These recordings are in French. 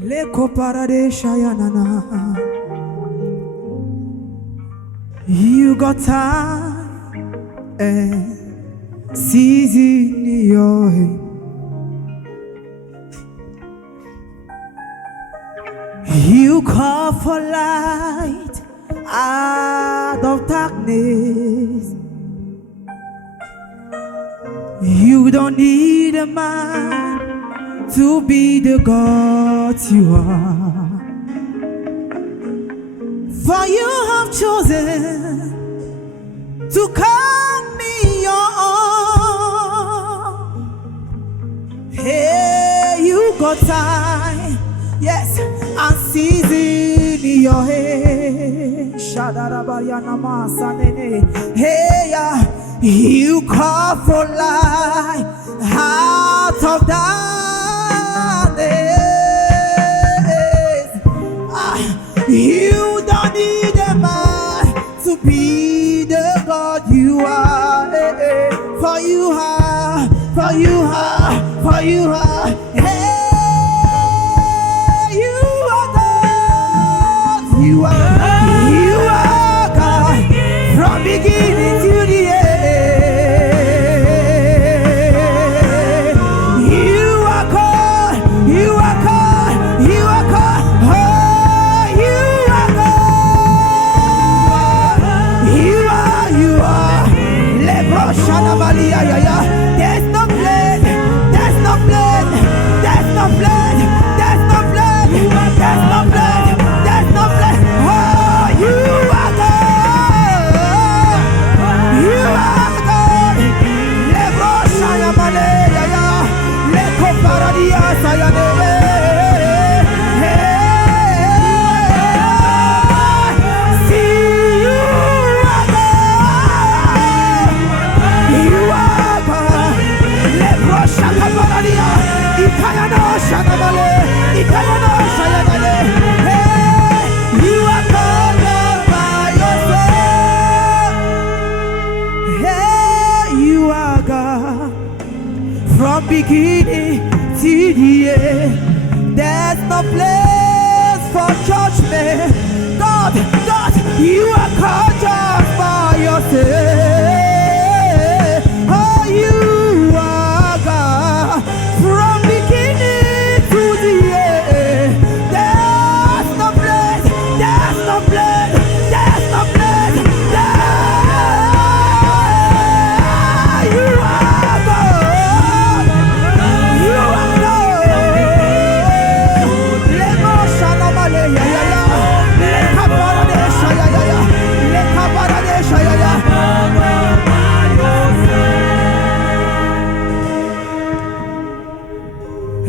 Leko paradesha yanana. You got time and season in your head. You call for light out of darkness. You don't need a man to be the God you are. For you have chosen to call me your own. Hey, you got time, yes, and season in your head. Hey, you call for light out of darkness. You don't need a man to be the God you are. For you are, for you are, for you are. Hey, you are God. You are God from beginning to the end. You are God. You are God. You are God. Oh, you are God. You are. Lebro shana malia ya ya. There's no blood. There's no blood. There's no blood. There's no blood. There's no blood. There's no blood. Oh, you are God. You are God. Lebro shana malia ya. Leko paradia sayane. From beginning to the end, there's no place for judgment. God, God, you are called just by yourself. Oh, you are God. From beginning to the end, there's no place, there's no place, there's no place. You are God.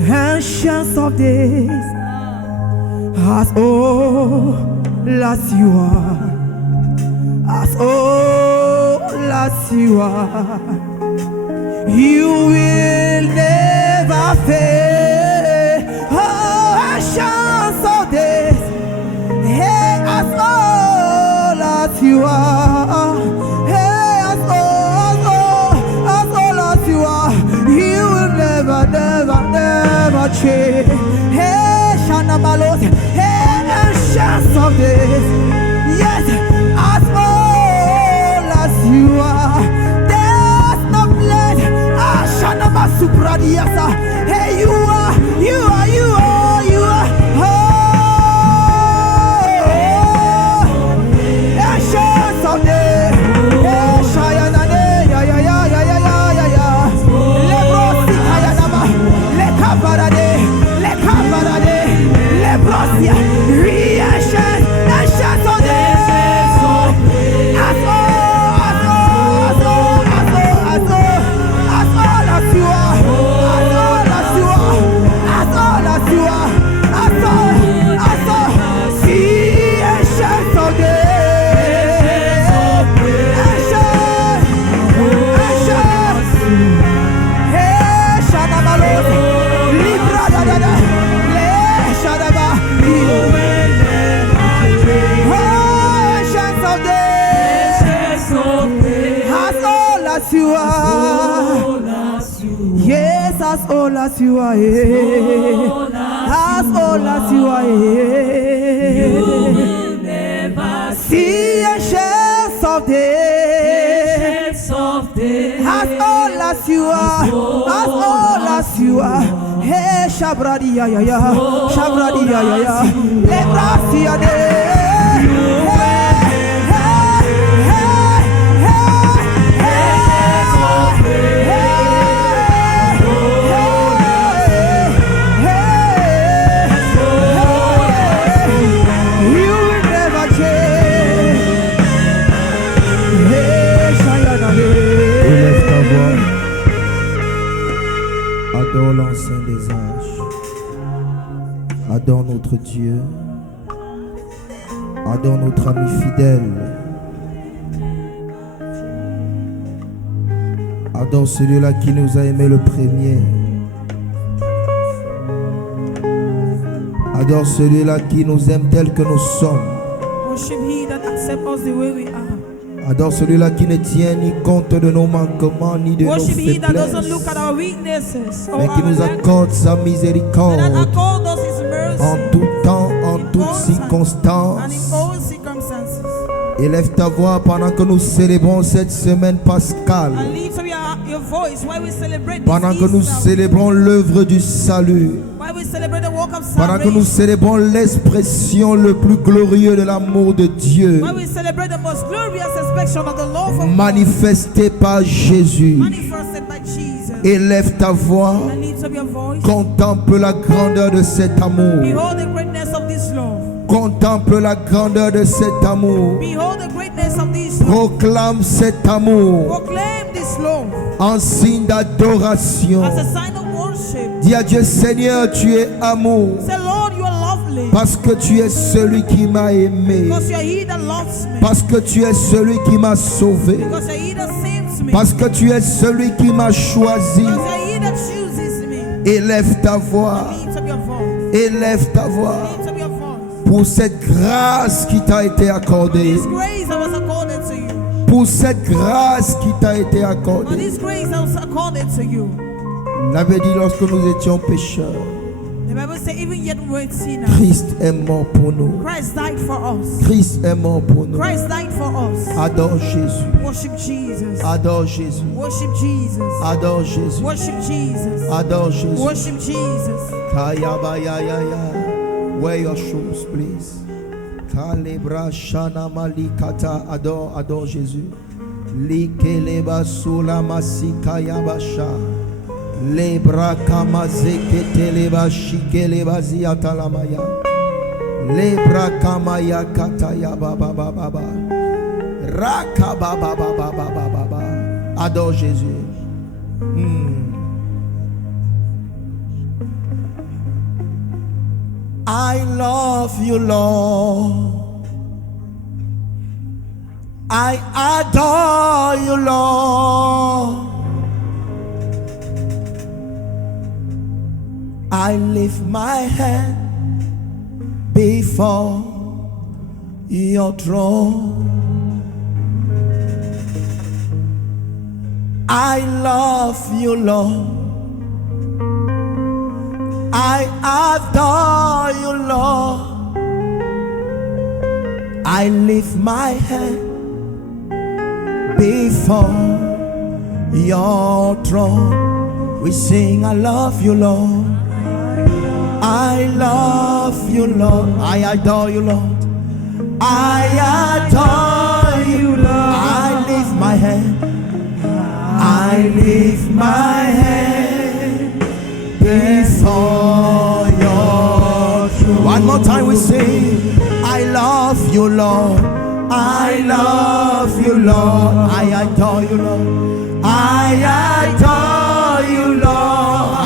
Ancients of days, as old as you are, as old as you are, you will never fail. Oh, ancients of days, hey, as old as you are, hey, as old as you are, you will never, never, never change. Hey, Shana Malos, hey, ancients of days, yes, as old as you are, there's no blood. Shana Masupradiasa, hey, you are. Ancients of days, hey, Shayanane, ya. Lebrosia, reaction, ancient of days, as old as you are, see ancient of days, ancient, hey, Shanamalos, Libra da. You are, yes, as old as you are, as old as you are. You will never See ancients of days, as old as you are, as old as you are. Hey, Shabradi ya ya, Shabradi ya ya, Lebrasi ya de. Adore l'ancien des âges. Adore notre Dieu. Adore notre ami fidèle. Adore celui-là qui nous a aimé le premier. Adore celui-là qui nous aime tel que nous sommes. Worship He that accepts us the way we are. Adore celui-là qui ne tient ni compte de nos manquements ni de nos Worship He that doesn't faiblesses, look at our weaknesses or mais qui our nous lack, accorde sa but miséricorde that accord us His mercy en tout temps, en in toutes all times circonstances. and in all circumstances. Élève ta voix pendant que nous célébrons cette semaine pascale, And lift up your voice while we celebrate pendant this que nous Easter, célébrons l'œuvre du salut, while we celebrate the work of pendant que nous salvation, célébrons l'expression le plus glorieux de l'amour de Dieu, while we celebrate the most glorious expression of the love of God manifesté par Jésus. manifested by Jesus. Élève ta voix, And lift up your voice. contemple la grandeur de cet amour. Behold the greatness of this love. Contemple la grandeur de cet amour. Behold the greatness of this love. Proclame cet amour Proclaim this love en signe d'adoration. as a sign of worship. Dis à Dieu, Seigneur, tu es amour, Say, Lord, you are lovely. parce que tu es celui qui m'a aimé, Because you are He that loves me. parce que tu es celui qui m'a sauvé, Because you are He that saves me. parce que tu es celui qui m'a choisi. Because you are He that chooses me. Élève ta voix, Lift up your voice. élève ta voix Lift up your voice. pour cette grâce qui t'a été accordée, This grace that was accorded to you. pour cette grâce qui t'a été For accordée. this grace that was accorded to you. L'avait dit lorsque nous étions pécheurs, The Bible says, even yet we were sinners, Christ est mort pour nous. Christ died for us. Christ est mort pour nous. Christ died for us. Adore Jésus. Worship Jesus. Adore Jésus. Worship Jesus. Adore Jésus. Worship Jesus. Adore Jésus. Worship Jesus. Kayabayayaya. Wear your shoes, please. Kalebra shana malikata. Adore Jésus. Likeleba sula masika yabasha. Lebra kamazeke teleba shikeleba ziatalamaya. Lebra kamaya kataya baba baba. Raka baba baba baba baba. Adore Jésus. I love you, Lord. I adore you, Lord. I lift my hand before your throne. I love you, Lord. I adore you, Lord. I lift my hand before your throne. We sing, I love you, Lord. I love you, Lord. I adore you, Lord. I adore you, Lord. I lift my hand. I lift my hand before your throne. One more time we sing, I love you, Lord. I love you, Lord. I adore you, Lord. I adore you, Lord.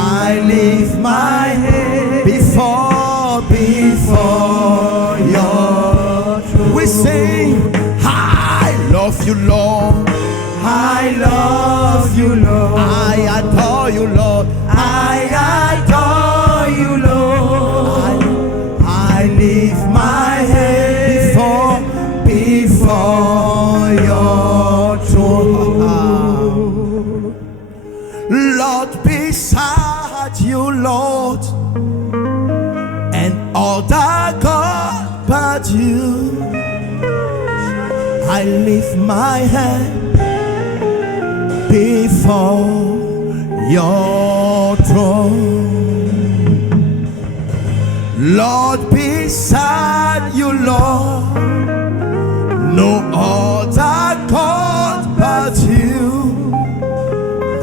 I lift my hand before your throne. We sing, I love you, Lord. I love you, Lord. I adore you, Lord. I adore you, Lord. I lift my hand before your throne. Lord, beside you, Lord, and all that God but you, I lift my hand before your throne. Lord, beside you, Lord, no other God but you,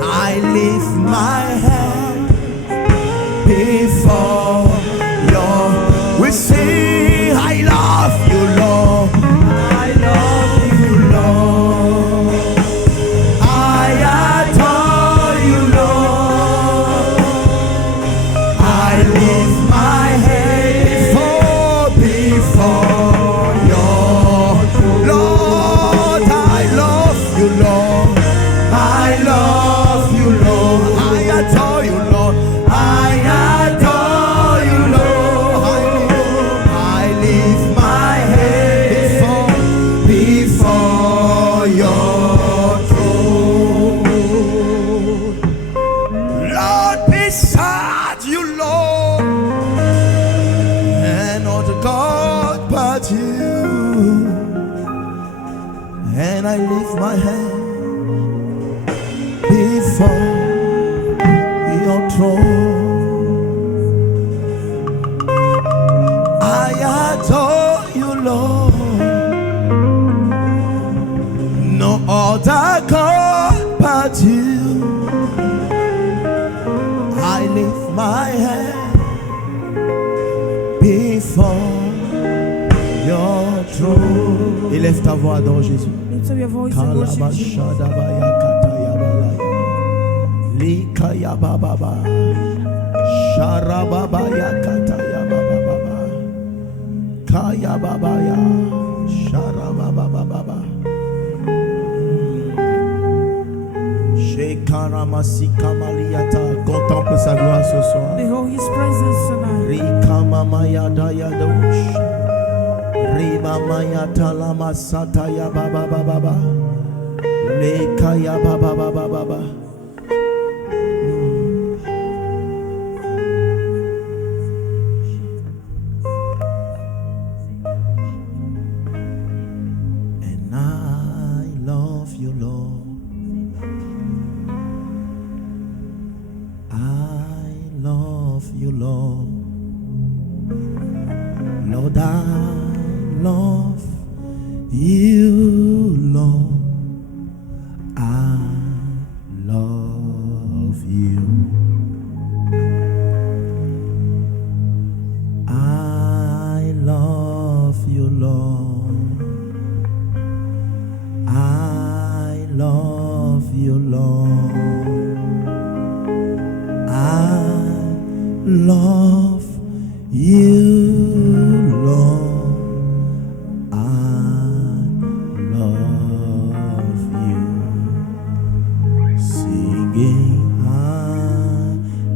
I lift my hand before your. We sing, I love you, Lord. I love you, Lord. I adore you, Lord. I lift my hand before your Lord. I love you, Lord. I love you, Lord. I adore you, Lord. I adore you, Lord. I lift my head before your throne. Lord, beside you, Lord, and not God but you, and I lift my hand before your throne. I adore you, Lord. No other God but you. I lift my hand before your throne. Élève ta voix, adore Jésus. Lift up your voice and worship Jesus. Likaya baba, sharababa yakata ya baba, kaya baba ya, sharababa baba, shekaramasika maliata. Contemple sa gloire ce soir. Behold His presence tonight. Rikamama yada yadosh, rimama yata lama sata ya baba baba, lekaya baba baba. Lord, I love you, Lord. I love you. I love you, Lord. I love you, Lord. I love you, Lord. I love you. Singing, I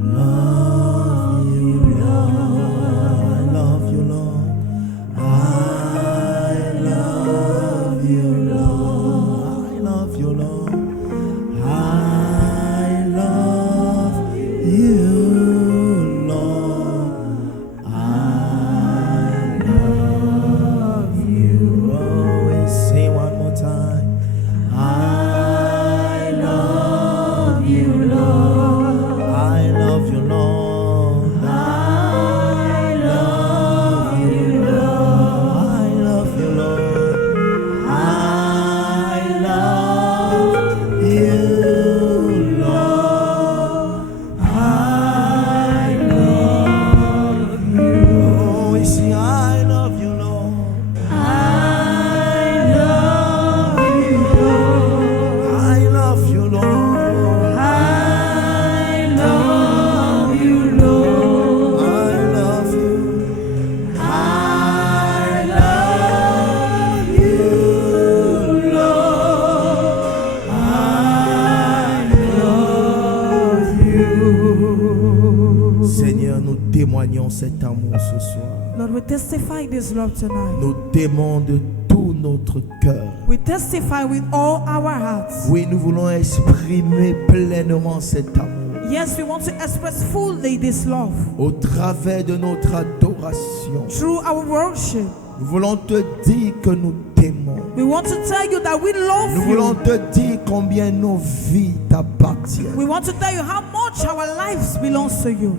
love you, Lord. I love you, Lord. I love you, Lord. I love you, Lord. I love you, Lord. I love you. Always say one more time. I love you, Lord. I love you, Lord. I love you, Lord. I love you, Lord. I love you, Lord. I love you. Oh, we sing, I love you, Lord. I love you, Lord. I love you, Lord. I love you, Lord. I love you. I love you, Lord. I love you. Seigneur, nous témoignons cet amour ce soir. Lord, we testify this love tonight. Nous t'aimons de tout notre cœur. We testify with all our hearts. Oui, nous voulons exprimer pleinement cet amour Yes, we want to express fully this love au travers de notre adoration. through our worship. Nous voulons te dire que nous t'aimons. We want to tell you that we Nous love voulons you. te dire combien nos vies t'appartiennent. We want to tell you how much our lives belongs to you.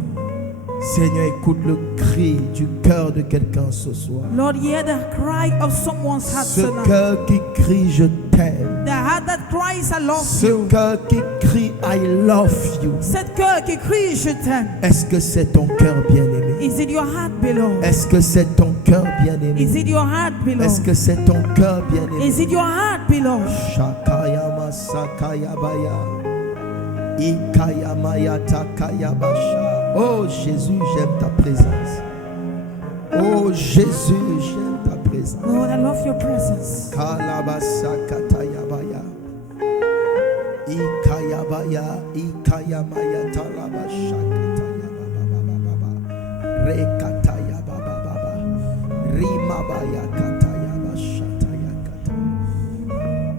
Seigneur, écoute le cri du cœur de quelqu'un ce soir. Lord, hear the cry of someone's heart Ce tonight. cœur qui crie je t'aime. The heart that cries, I love Ce you. cœur qui crie I love you. Cette cœur qui crie, je t'aime. Est-ce que c'est ton cœur bien-aimé? Is it your heart, beloved? Est-ce que c'est ton cœur bien-aimé? Is it your heart, Est-ce beloved? que c'est ton cœur bien-aimé? Is it your heart, beloved? Shakayama Sakayabaya. Ikayamaya Takayabasha. Oh Jésus, j'aime ta présence. Oh Jésus, j'aime ta présence. Lord, I love your presence. Kalabasa Katayabaya. Ikayabaya, Ikayamaya Talabasha Katayababa. Rekatayababa. Rimabaya Katayabasha Tayakata.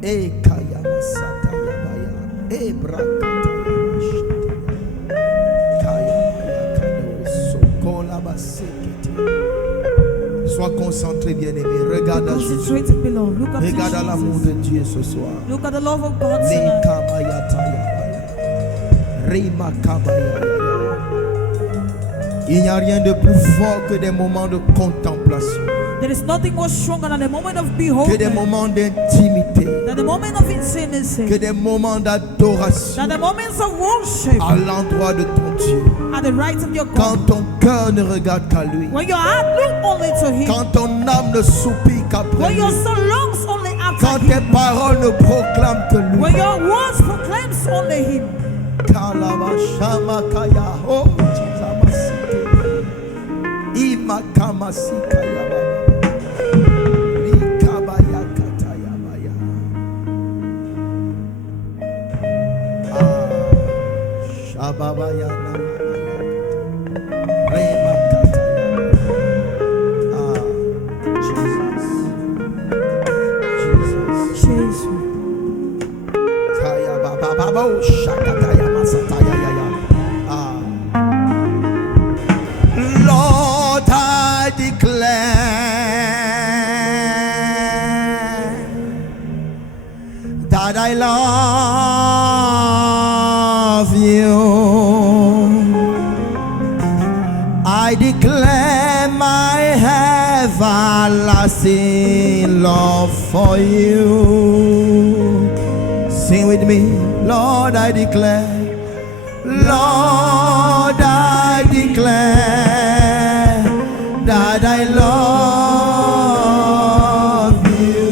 Ekayamasatayabaya. Ebrakatayabasha. Kayamaya Kado Sokolabaseke. Sois concentré, bien-aimé. Regarde à Jésus. Concentrated, beloved. Look up Regarde à to l'amour Jesus. de Dieu ce soir. Look at the love of God tonight. Il n'y a rien de plus fort que des moments de contemplation, There is nothing more stronger than the moment of que beholding, des moments d'intimité, than the moment of que intimacy, des moments d'adoration than the moments of worship à l'endroit de ton Dieu. at the right of your Quand God. ton cœur ne regarde qu'à lui, When your heart looks only to Him, quand ton âme ne soupire qu'après when lui, your soul longs only quand after tes Him, paroles ne proclament que lui. when your words proclaims only Him. Kalabashamakaya, oh Chizamasike, Imakamasika Likabaya Katayabaya. Shababaya Namaya Rema Katayabaya. Jesus. Jesus. Kaya Baba Baba Shakataya Masataya Yaya. Lord, I declare that I love you. I declare my everlasting love for you. Sing with me. Lord, I declare. Lord, I declare that I love you.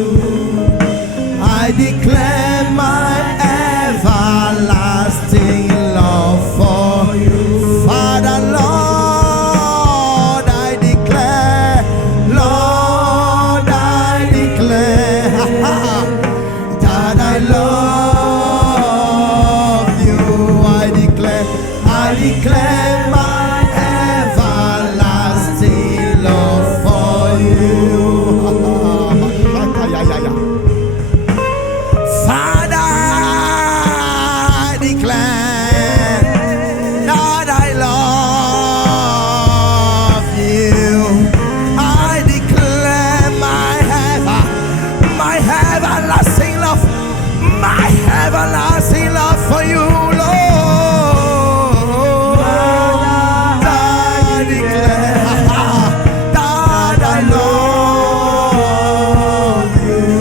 I declare my everlasting love for you. Father, Lord, I declare. Lord, I declare that I love you. I declare my everlasting love for you. Father, I declare that I love you. I declare my everlasting love, my everlasting love for you, Lord. I declare that I love you.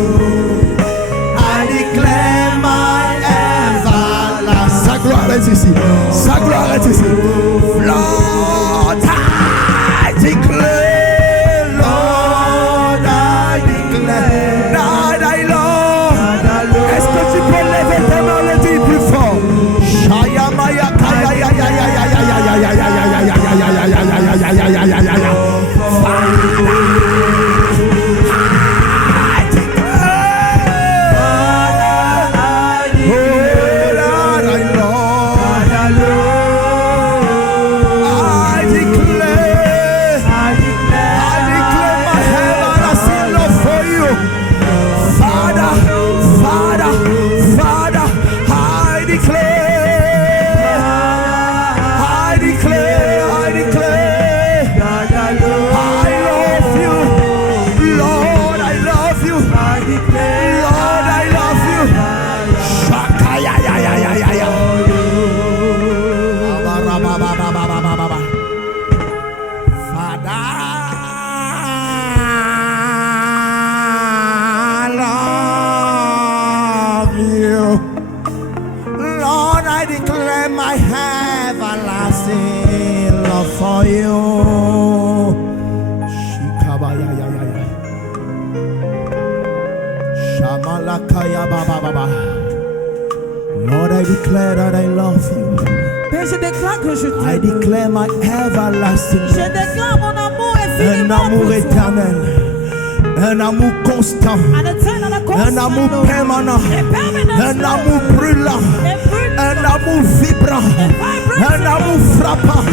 I declare my everlasting. Sa gloire est ici. Sa gloire est ici. Lord, I declare. Lord, I declare that I love. Est-ce que tu peux lever tes mains et le dire plus fort? Shaya Maya Kaya ya ya ya ya ya ya ya ya ya ya ya ya ya ya ya. declare my everlasting love for you. Shikabayayayaya. Shamalakaya baba baba. Lord, I declare that I love you. Père, je déclare que je I t'aime. declare my everlasting Je love. déclare mon amour Un infiniment amour pour toi. éternel. Un amour constant. An eternal constant, Un amour Lord. permanent. A permanent Un love. amour brûlant. A brûlant. Un amour vibrant. Un amour frappant.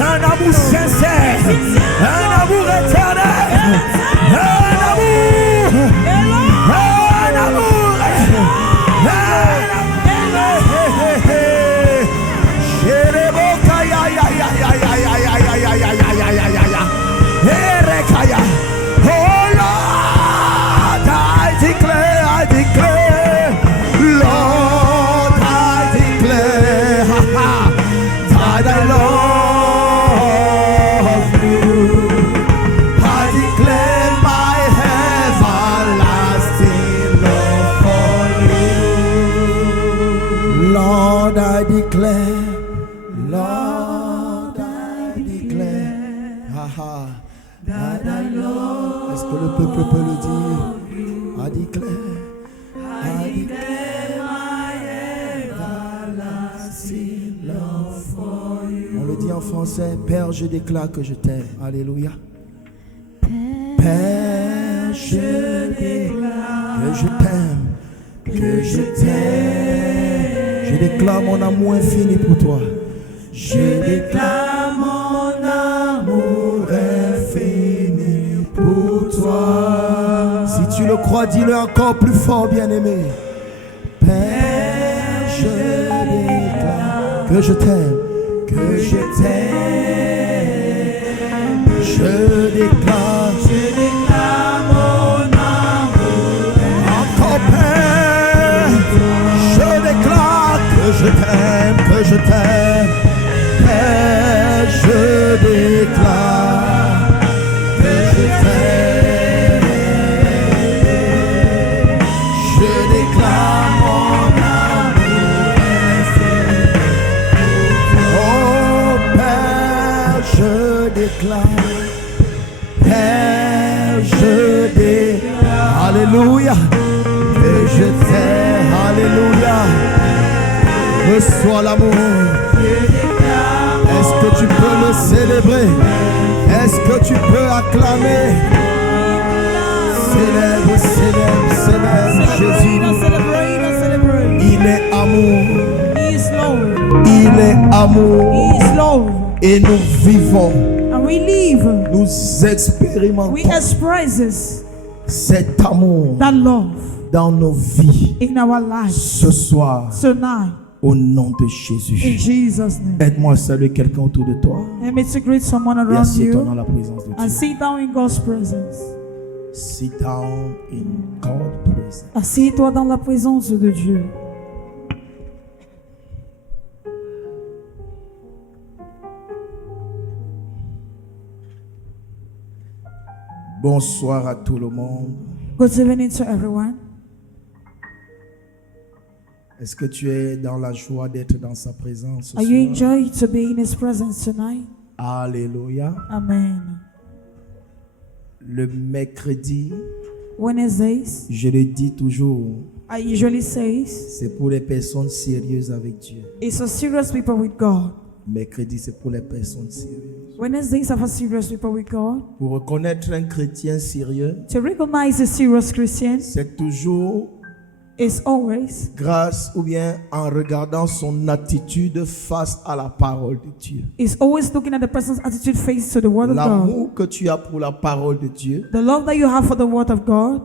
Un amour sincère. Un amour éternel. Un amour. Un amour. Oh Lord, I declare, Lord, I declare that I love you. I declare my everlasting love for you. Lord, I declare, Lord, I declare, that I love. Est-ce que le peuple peut le dire? I declare my everlasting love for you. On le dit en français. Père, je déclare que je t'aime. Alléluia. Père, je déclare que je t'aime, que je t'aime. Je déclare mon amour infini pour toi. Je déclare mon amour infini pour toi. Si tu le crois, dis-le encore plus fort, bien-aimé. Père, je déclare que je t'aime, que je t'aime. Je déclare mon amour. Encore Père, je déclare que je t'aime, que je t'aime. Père, je déclare que je t'aime. Je déclare mon amour infini. Oh Père, je déclare. Père, je déclare. Alléluia. Que je t'aime. Alléluia. Reçois l'amour. Est-ce que tu peux le célébrer? Est-ce que tu peux acclamer? Célèbre, célèbre, célèbre Jésus. Il est amour. He is Lord. Il est amour. He is Lord. Et nous vivons, And we live. nous We expérimentons express cet amour that love dans nos vies in our lives ce soir tonight. au nom de In Jésus. Jesus' name. Aide-moi à saluer quelqu'un autour de toi. Let me to greet someone Et around assieds-toi dans you la présence de and Dieu. sit down in God's presence. Sit down in God's presence. Assieds-toi dans la présence de Dieu. Bonsoir à tout le monde. Good evening to everyone. Est-ce que tu es dans la joie d'être dans sa présence ce Are you soir? enjoying to be in His presence tonight? Alléluia. Amen. Le mercredi, Wednesdays, je le dis toujours, I usually say, c'est pour les personnes sérieuses avec Dieu. it's for serious people with God. Mercredi, c'est pour les personnes sérieuses. Wednesdays are for serious people with God. Pour reconnaître un chrétien sérieux, To recognize a serious Christian c'est toujours is always grâce ou bien en regardant son attitude face à la parole de Dieu. looking at the person's attitude face to the Word of God. L'amour que tu as pour la parole de Dieu The love that you have for the Word of God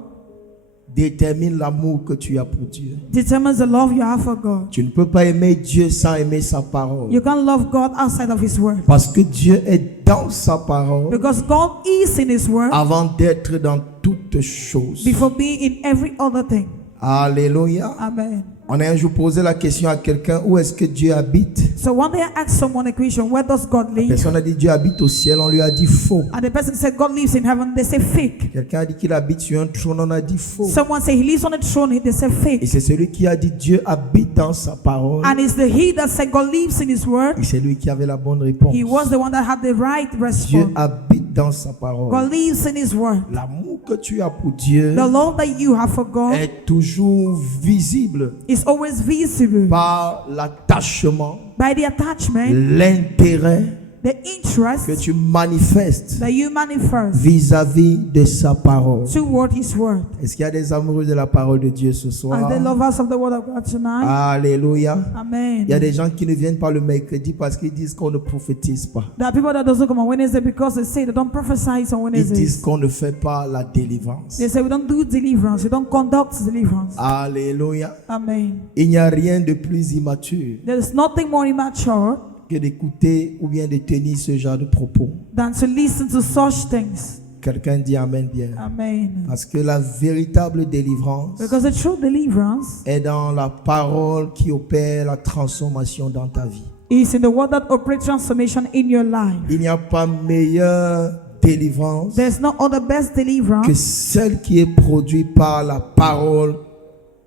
détermine l'amour que tu as pour Dieu. determines the love you have for God. Tu ne peux pas aimer Dieu sans aimer sa parole. You can't love God outside of His Word. Parce que Dieu est dans sa parole Because God is in His Word avant d'être dans toutes choses. before being in every other thing. Alléluia. Amen. On a un jour posé la question à quelqu'un, où est-ce que Dieu habite? So one day I asked someone a question, where does God La live? personne a dit Dieu habite au ciel, on lui a dit faux. And the person said God lives in heaven. They say fake. Quelqu'un a dit qu'il habite sur un trône, on a dit faux. Someone say he lives on a throne. They say Et fake. c'est celui qui a dit Dieu habite dans sa parole. And it's he that said God lives in His word. Et c'est lui qui avait la bonne réponse. He was the one that had the right Dieu response. habite dans sa parole. God lives in His word. L'amour que tu as pour Dieu The love that you have for God est toujours visible is always visible par l'attachement, by the attachment, l'intérêt the que interest tu manifestes that you manifest vis-à-vis de sa parole. toward His word. Est-ce qu'il y a des amoureux de la parole de Dieu ce Are soir? the lovers of the word of God tonight? Alléluia. Il y a Amen. des gens qui ne viennent pas le mercredi parce qu'ils disent qu'on ne prophétise pas. There are people that doesn't come on Wednesday because they say they don't prophesy on Ils disent Wednesdays. qu'on ne fait pas la délivrance. They say we don't do deliverance. We don't conduct deliverance. Alléluia. Amen. Il n'y a rien de plus immature There is nothing more immature que d'écouter ou bien de tenir ce genre de propos. than to listen to such things. Quelqu'un dit Amen bien. Amen. Parce que la véritable délivrance Because the true deliverance est dans la parole qui opère la transformation dans ta vie. is in the word that operates transformation in your life. Il n'y a pas meilleure délivrance There's no other best que deliverance celle qui est produite par la parole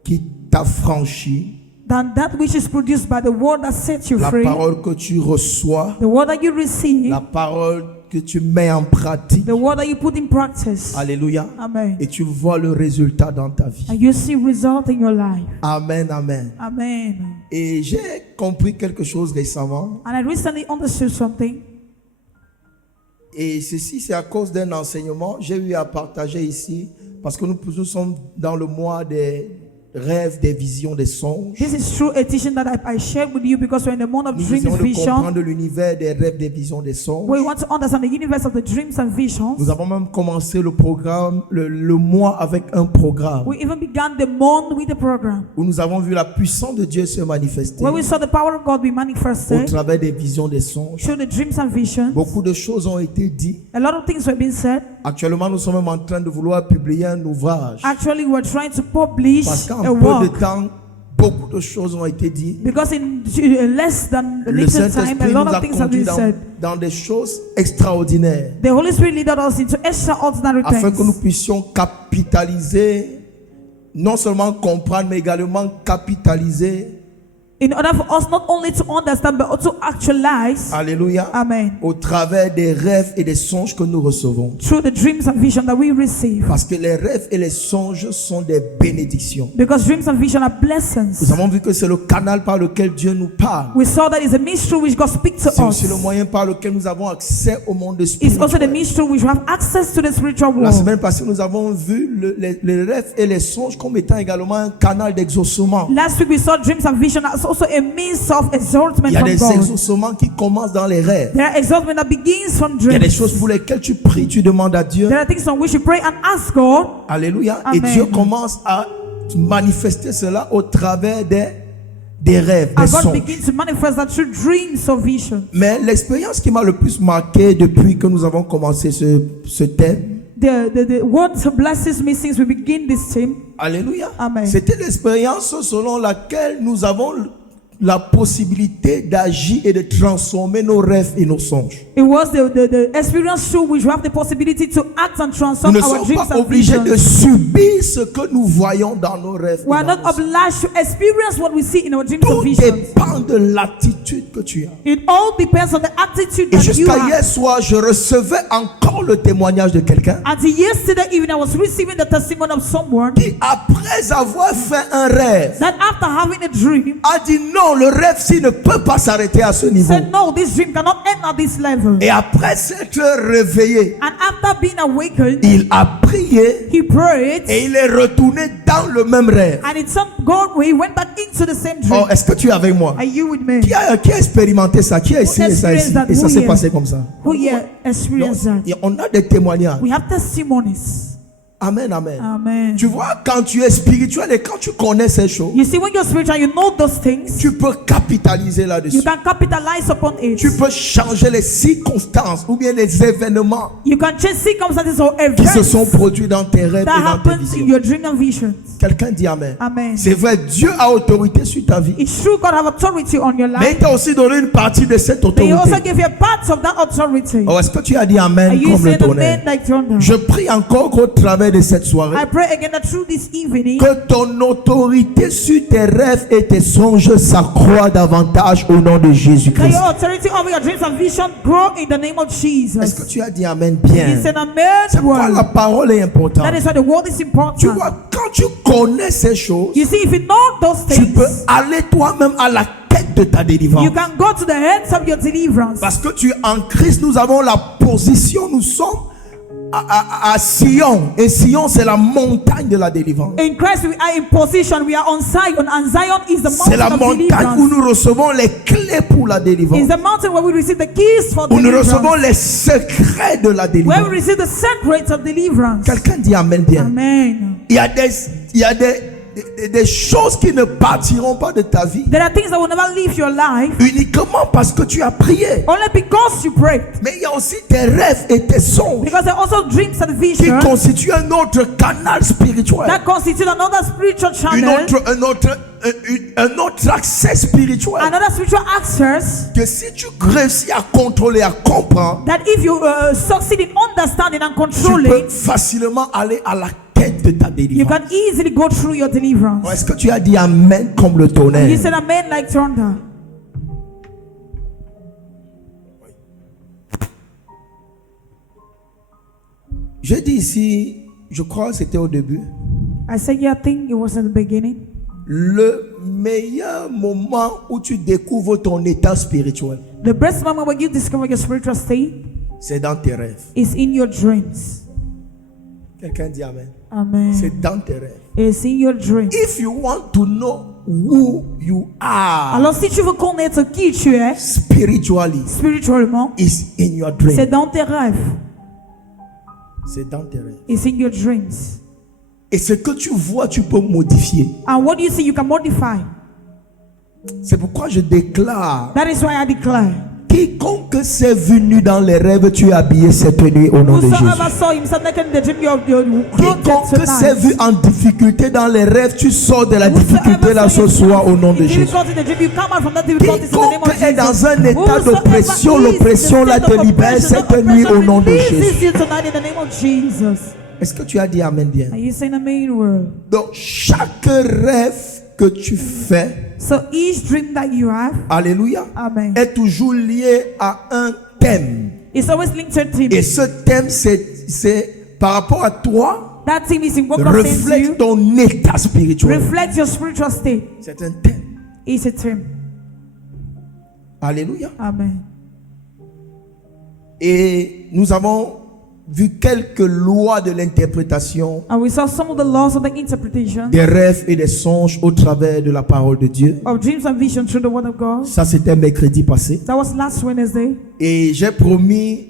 qui t'affranchit, than that which is produced by the word that sets you la free, parole que tu reçois, the word that you receive, la parole que tu mets en pratique. the word that you put in practice. Alléluia. Amen. Et tu vois le résultat dans ta vie. And you see result in your life. Amen, amen. Amen. Et j'ai compris quelque chose récemment. And I recently understood something. Et ceci, c'est à cause d'un enseignement. J'ai eu à partager ici. Parce que nous sommes dans le mois des rêves, des visions, des songes. This is true a teaching that I shared with you because we're in the month of Nous dreams essayons de vision. comprendre l'univers des rêves, des visions, des songes. We want to understand the universe of the dreams and visions. Nous avons même commencé le programme, le mois avec un programme We even began the month with the program où nous avons vu la puissance de Dieu se manifester where we saw the power of God be au manifested travers des visions, des songes. through the dreams and visions. Beaucoup de choses ont été dites. A lot of things were being said. Actuellement, nous sommes même en train de vouloir publier un ouvrage. Actually, we're trying to publish Parce qu'en a peu de work temps, beaucoup de choses ont été dites. because in less than a Le little time, Saint-Esprit a lot nous a of things have conduits been said. dans des choses extraordinaires The Holy Spirit led us into extraordinary afin que nous things puissions capitaliser, non seulement comprendre, mais également capitaliser, in order for us not only to understand but also actualize. alléluia, Amen. au travers des rêves et des songes que nous recevons. Through the dreams and visions that we receive. Parce que les rêves et les songes sont des bénédictions. Because dreams and visions are Nous blessings. avons vu que c'est le canal par lequel Dieu nous parle. We saw that is a mystery which God speaks to C'est us. aussi le moyen par lequel nous avons accès au monde It's also the spirituel. mystery which we have access to the spiritual La world. semaine passée, nous avons vu les rêves et les songes comme étant également un canal d'exaucement. Last week we saw dreams and visions as also a means of exaltation Il y a from des God. exaucements qui commencent dans les rêves. There are exaltation that begins from Il y a des dreams. choses pour lesquelles tu pries, tu demandes à Dieu. There are things on which you pray and ask God. Alléluia. Et Amen. Dieu commence à manifester cela au travers des rêves, des And God songes. begins to manifest that through dreams or visions. Mais l'expérience qui m'a le plus marqué depuis que nous avons commencé ce thème, The what blesses me since we begin this team. alléluia, Amen. c'était l'expérience selon laquelle nous avons la possibilité d'agir et de transformer nos rêves et nos songes. It was the experience through which we have the possibility to act and Nous transform ne our sommes dreams pas and obligés de visions. subir ce que nous voyons dans nos rêves. We et are dans not nos songes. obliged to experience what we see in our dreams and Tout visions. dépend de l'attitude que tu as. It all depends on the attitude Et that you jusqu'à hier have. soir, je recevais encore le témoignage de quelqu'un Until yesterday evening, I was receiving the testimony of someone qui, après avoir fait un rêve, that after having a dream, a dit non, le rêve-ci ne peut pas s'arrêter à ce niveau. said, no, this dream cannot end at this level. Et après s'être réveillé, And after being awakened, il a prié he prayed, et il est retourné dans le même rêve. and it's some God he went back into the same dream. Oh, est-ce que tu es avec moi? Are you with me? Qui a expérimenté ça? Qui a essayé ça ici? Et ça s'est passé comme ça. Who here Donc, experienced that? et on a des témoignages. We have testimonies. Amen, amen. Amen. Tu vois, quand tu es spirituel et quand tu connais ces choses, You see, when you're spiritual, you know those things. tu peux capitaliser là-dessus. You can capitalize upon it. Tu peux changer les circonstances ou bien les événements You can change circumstances or qui se sont events produits dans tes rêves that et dans tes happens in visions. your dream and visions. Quelqu'un dit Amen. Amen. C'est vrai, Dieu a autorité sur ta vie. It's true God have authority on your Mais il life. t'a aussi donné une partie de cette But He also autorité. give you a part of that authority. Oh, est-ce que tu as dit Are Amen you comme le saying amen tonnerre? like thunder? Je prie encore qu'au travers de cette soirée, I pray again that through this evening, que ton autorité sur tes rêves et tes songes s'accroît davantage au nom de that Jésus-Christ. your authority over your dreams and vision grow in the name of Est-ce que Jesus. tu as dit Amen bien? It's an C'est amen pourquoi la word. parole est importante. That is why the word is Tu important. vois, quand tu connais ces choses, You see, if you know those tu peux things, aller toi-même à la quête de ta délivrance. you can go to the hands of your deliverance. Parce que tu es en Christ, nous avons la position, nous sommes à Sion. Et Sion, c'est la montagne de la délivrance. In Christ, we are in position. We are on Zion, and Zion is the C'est la mountain of montagne où deliverance. nous recevons les clés pour la délivrance. It's the mountain where we receive the keys for Où nous recevons deliverance. les secrets de la Where délivrance. we receive the secrets of deliverance. Quelqu'un dit Amen bien. Amen. Il y a des choses qui ne partiront pas de ta vie There are things that will never leave your life uniquement parce que tu as prié. only because you pray. Mais il y a aussi tes rêves et tes songes Because there are also dreams and qui visions constituent un autre canal spirituel. that constitute another spiritual channel, Un autre accès spirituel. another spiritual access. Que si tu réussis à contrôler, à comprendre, That if you succeed in understanding and tu controlling, peux facilement aller à la quête de ta you délivrance. can easily go through your deliverance. Est-ce que tu as dit Amen comme le tonnerre? You said amen like thunder. Je dis ici, je crois que c'était au début, I said, yeah, I think it was at the beginning. le meilleur moment où tu découvres ton état spirituel, The best moment when you discover your spiritual state c'est dans tes rêves. is in your dreams. Quelqu'un dit Amen. Amen. C'est dans tes rêves. It's in your dreams. If you want to know who you are Alors si tu veux connaître qui tu es spiritually, spirituellement, it's in your c'est dream. dans tes rêves. C'est dans tes rêves. It's in your dreams. Et ce que tu vois, tu peux modifier. And what you see, you can modify. C'est pourquoi je déclare, That is why I declare, quiconque s'est venu dans les rêves, tu es habillé cette nuit au nom de Jésus. whosoever saw himself naked in the dream, you're clothed Quiconque s'est tonight. vu en difficulté dans les rêves, tu sors de la difficulté là ce soir au nom de Jésus. Quiconque est dans un état d'oppression, l'oppression là te libère cette nuit au nom de Jésus. Est-ce que tu as dit Amen bien? Are you saying amen word? Donc chaque rêve que tu fais, So each dream that you have, alléluia, amen, est toujours lié à un thème. it's always linked to a theme. Et ce thème, c'est par rapport à toi, That theme is in what God says to you. reflète ton état spirituel. Reflects your spiritual state. C'est un thème. It's a theme. Alléluia. Amen. Et nous avons vu quelques lois de l'interprétation And we saw some of the laws of the interpretation des rêves et des songes au travers de la parole de Dieu. of dreams and visions through the word of God. Ça, c'était mercredi passé. That was last Wednesday. Et j'ai promis,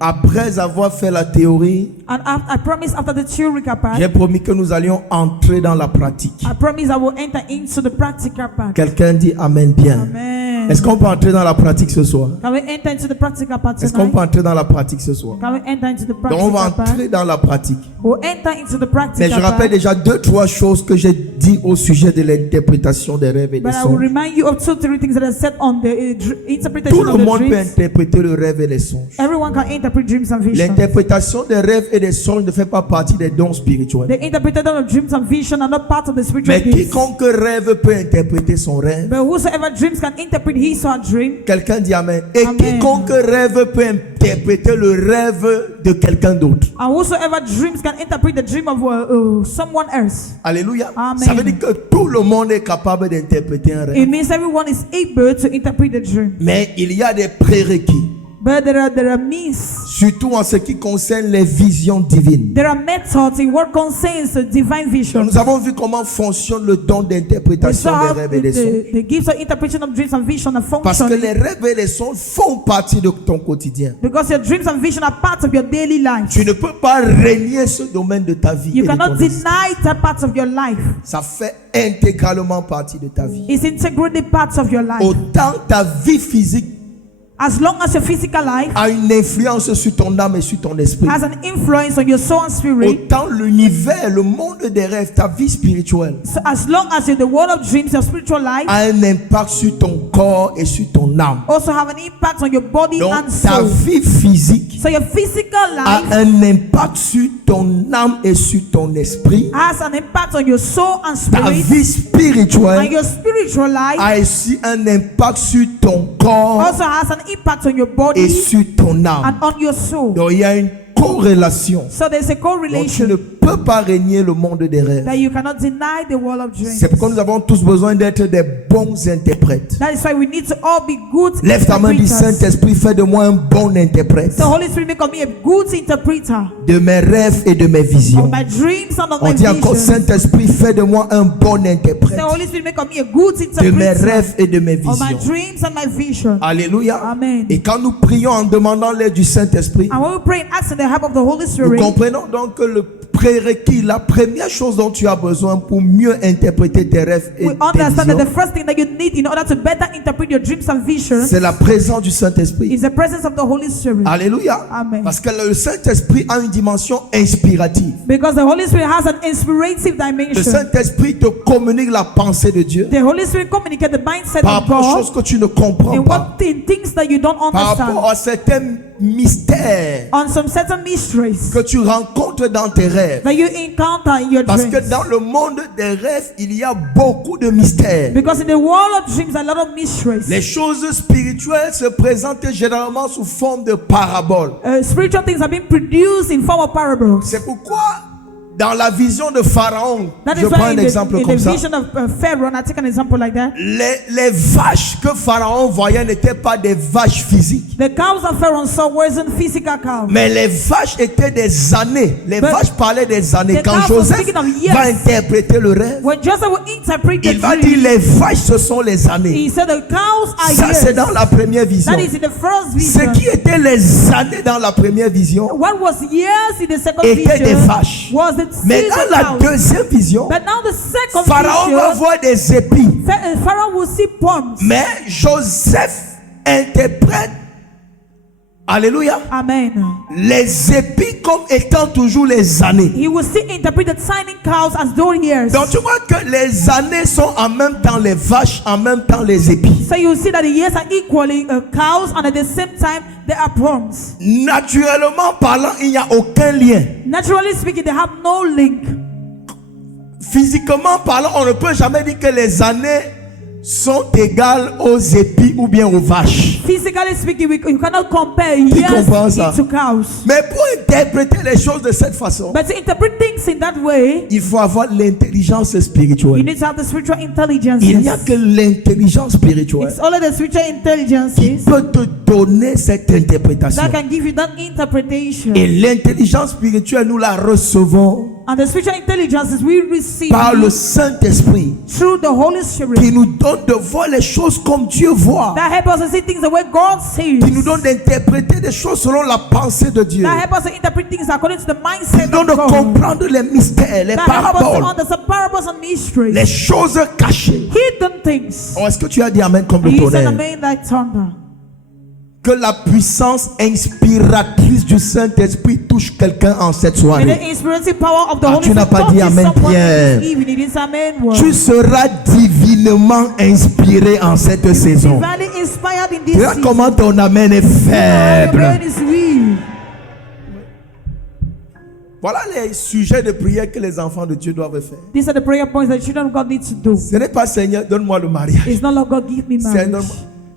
après avoir fait la théorie, And I promise after the theoretical part, j'ai promis que nous allions entrer dans la pratique. I promise I will enter into the practical part. Quelqu'un dit Amen bien. Amen. Est-ce qu'on peut entrer dans la pratique ce soir? Can we enter into the practical part Est-ce qu'on peut tonight? entrer dans la pratique ce soir? Can we enter into the Donc on practical va part? entrer dans la pratique. We'll enter into the Mais practical je rappelle part. déjà 2-3 choses que j'ai dit au sujet de l'interprétation des rêves et des But I will songes. remind you of 2-3 things that are said on the Tout interpretation le of the monde peut dreams. interpréter le rêve et les songes. Everyone can interpret dreams and visions. L'interprétation des rêves et des songes ne fait pas partie des dons spirituels. The interpretation of dreams and vision are not part of the spiritual Mais gifts. quiconque rêve peut interpréter son rêve. But whosoever dreams can interpret his or her dream. Quelqu'un dit Amen. Et Amen. quiconque rêve peut interpréter le rêve de quelqu'un d'autre. And whosoever dreams can interpret the dream of someone else. Alléluia. Amen. Ça veut dire que tout le monde est capable d'interpréter un rêve. It means everyone is able to interpret the dream. Mais il y a des prérequis But there are means surtout en ce qui concerne les visions divines. There are methods in what concerns divine vision. Nous avons vu comment fonctionne le don We d'interprétation saw des rêves et des sons. the gifts of interpretation of dreams and vision are Parce que les functioning rêves et les sons font partie de ton quotidien. because your dreams and vision are part of your daily life. Tu ne peux pas renier ce domaine de ta vie. You Et de cannot ton esprit. deny that part of your life. Ça fait intégralement partie de ta vie. It's integrally part of your life. Autant ta vie physique As long as your physical life a une influence sur ton âme et sur ton esprit, has an influence on your soul and spirit, autant l'univers, le monde des rêves, ta vie spirituelle so as long as you're the world of dreams, your spiritual life a un impact sur ton corps et sur ton âme. also have an impact on your body Donc and ta soul. vie physique So your physical a life un impact sur ton âme et sur ton esprit. has an impact on your soul and Ta spirit, vie spirituelle and your spiritual life a aussi un impact sur ton corps also has an impact on your et body sur ton âme. and on your soul. Donc il y a une corrélation. So there's a Donc tu ne correlation peux pas régner le monde des rêves. that you cannot deny the world of dreams. C'est pourquoi nous avons tous besoin d'être des bons interprètes. That is why we need to all be good Lève ta main, dis interpreters. Saint-Esprit, fais de moi un bon interprète The Holy Spirit make of me a good interpreter de mes rêves et de mes of visions. my dreams and of On my dit encore, visions. Saint-Esprit, fais de moi un bon interprète The Holy Spirit make of me a good de mes interpreter rêves et de mes of my visions. dreams and my vision. Alléluia. Amen. Et quand nous prions en demandant l'aide du Saint-Esprit, And when we pray and ask for the help of the Holy nous Spirit, comprenons donc que le prérequis, la première chose dont tu as besoin pour mieux interpréter tes rêves et we tes understand that the visions, first thing that you need in order to better interpret your dreams and visions c'est la présence du Saint-Esprit. is the presence of the Holy Spirit. Alléluia. Amen. Parce que le Saint-Esprit a une dimension inspirative. Because the Holy Spirit has an inspirative Le dimension. Saint-Esprit te communique la pensée de Dieu The Holy Spirit communicates the mindset par of rapport aux God choses que tu ne comprends in pas, things that you don't par rapport understand, à certains mystères on some certain mysteries que tu rencontres dans tes rêves. that you encounter in your Parce que dreams. dans le monde des rêves, il y a beaucoup de mystères. Because in the world of dreams, a lot of mysteries. Les choses spirituelles se présentent généralement sous forme de paraboles. Spiritual things have been produced in form of parables. C'est pourquoi dans la vision de Pharaon, That je is prends why un exemple in the comme ça, vision of Pharaoh, and I take an example like that. les vaches que Pharaon voyait n'étaient pas des vaches physiques. The cows that Pharaoh saw wasn't physical cows. Mais les vaches étaient des années. Les But vaches parlaient des années. the Quand cows were Joseph speaking of years. va interpréter le rêve, When Joseph will interpret the il va dream, dire les vaches ce sont les années. he said the cows are Ça c'est years. dans la première vision. That is in the first Ce vision. qui était les années dans la première vision What was years in the second étaient des vision vaches. was the Mais season dans la cows. deuxième vision, But now the second Pharaon va vision, voir des épis. Pharaoh will see palms. Mais Joseph interprète, alléluia, Amen. les épis comme étant toujours les années. He will still interpret the signing cows as though years. Donc tu vois que les années sont en même temps les vaches, en même temps les épis. So you see that the years are equally cows, and at the same time there are palms. Naturellement parlant, il n'y a aucun lien. Naturally speaking, they have no link. Physiquement parlant, on ne peut jamais dire que les années sont égales aux épis ou bien aux vaches. Physically speaking, you cannot compare comprends ça? years to cows. Mais pour interpréter les choses de cette façon, But to interpret things in that way, il faut avoir l'intelligence you spirituelle. need to have the spiritual intelligence. Il n'y a que l'intelligence spirituelle It's only the spiritual intelligence qui peut te donner cette interprétation. that can give you that interpretation. Et l'intelligence spirituelle, nous la recevons And the spiritual intelligence we receive par le Saint-Esprit through the Holy qui Spirit nous donne de voir les choses comme Dieu voit, that help us to see things the way God sees. qui nous donne d'interpréter des choses selon la pensée de Dieu, That help us to interpret things according to the qui mindset nous donne of de God. comprendre les mystères, les That help us to paraboles, understand parables and mysteries, les choses cachées. hidden things. Oh, est-ce que tu as dit Amen comme And le you said tonnerre? amen like thunder. Que la puissance inspiratrice du Saint-Esprit touche quelqu'un en cette And soirée. the inspirative power of the Ah, Holy tu n'as Spirit pas dit touches amen someone bien. this evening. It is amen word. Tu seras divinement inspiré en cette saison. Divinely inspired in this Tu vois season. comment ton amen est Your faible. brain is weak. Voilà les sujets de prière que les enfants de Dieu doivent faire. These are the prayer points that children of God need to do. Ce n'est pas Seigneur, donne-moi le mariage. It's not like God give me C'est marriage. normal.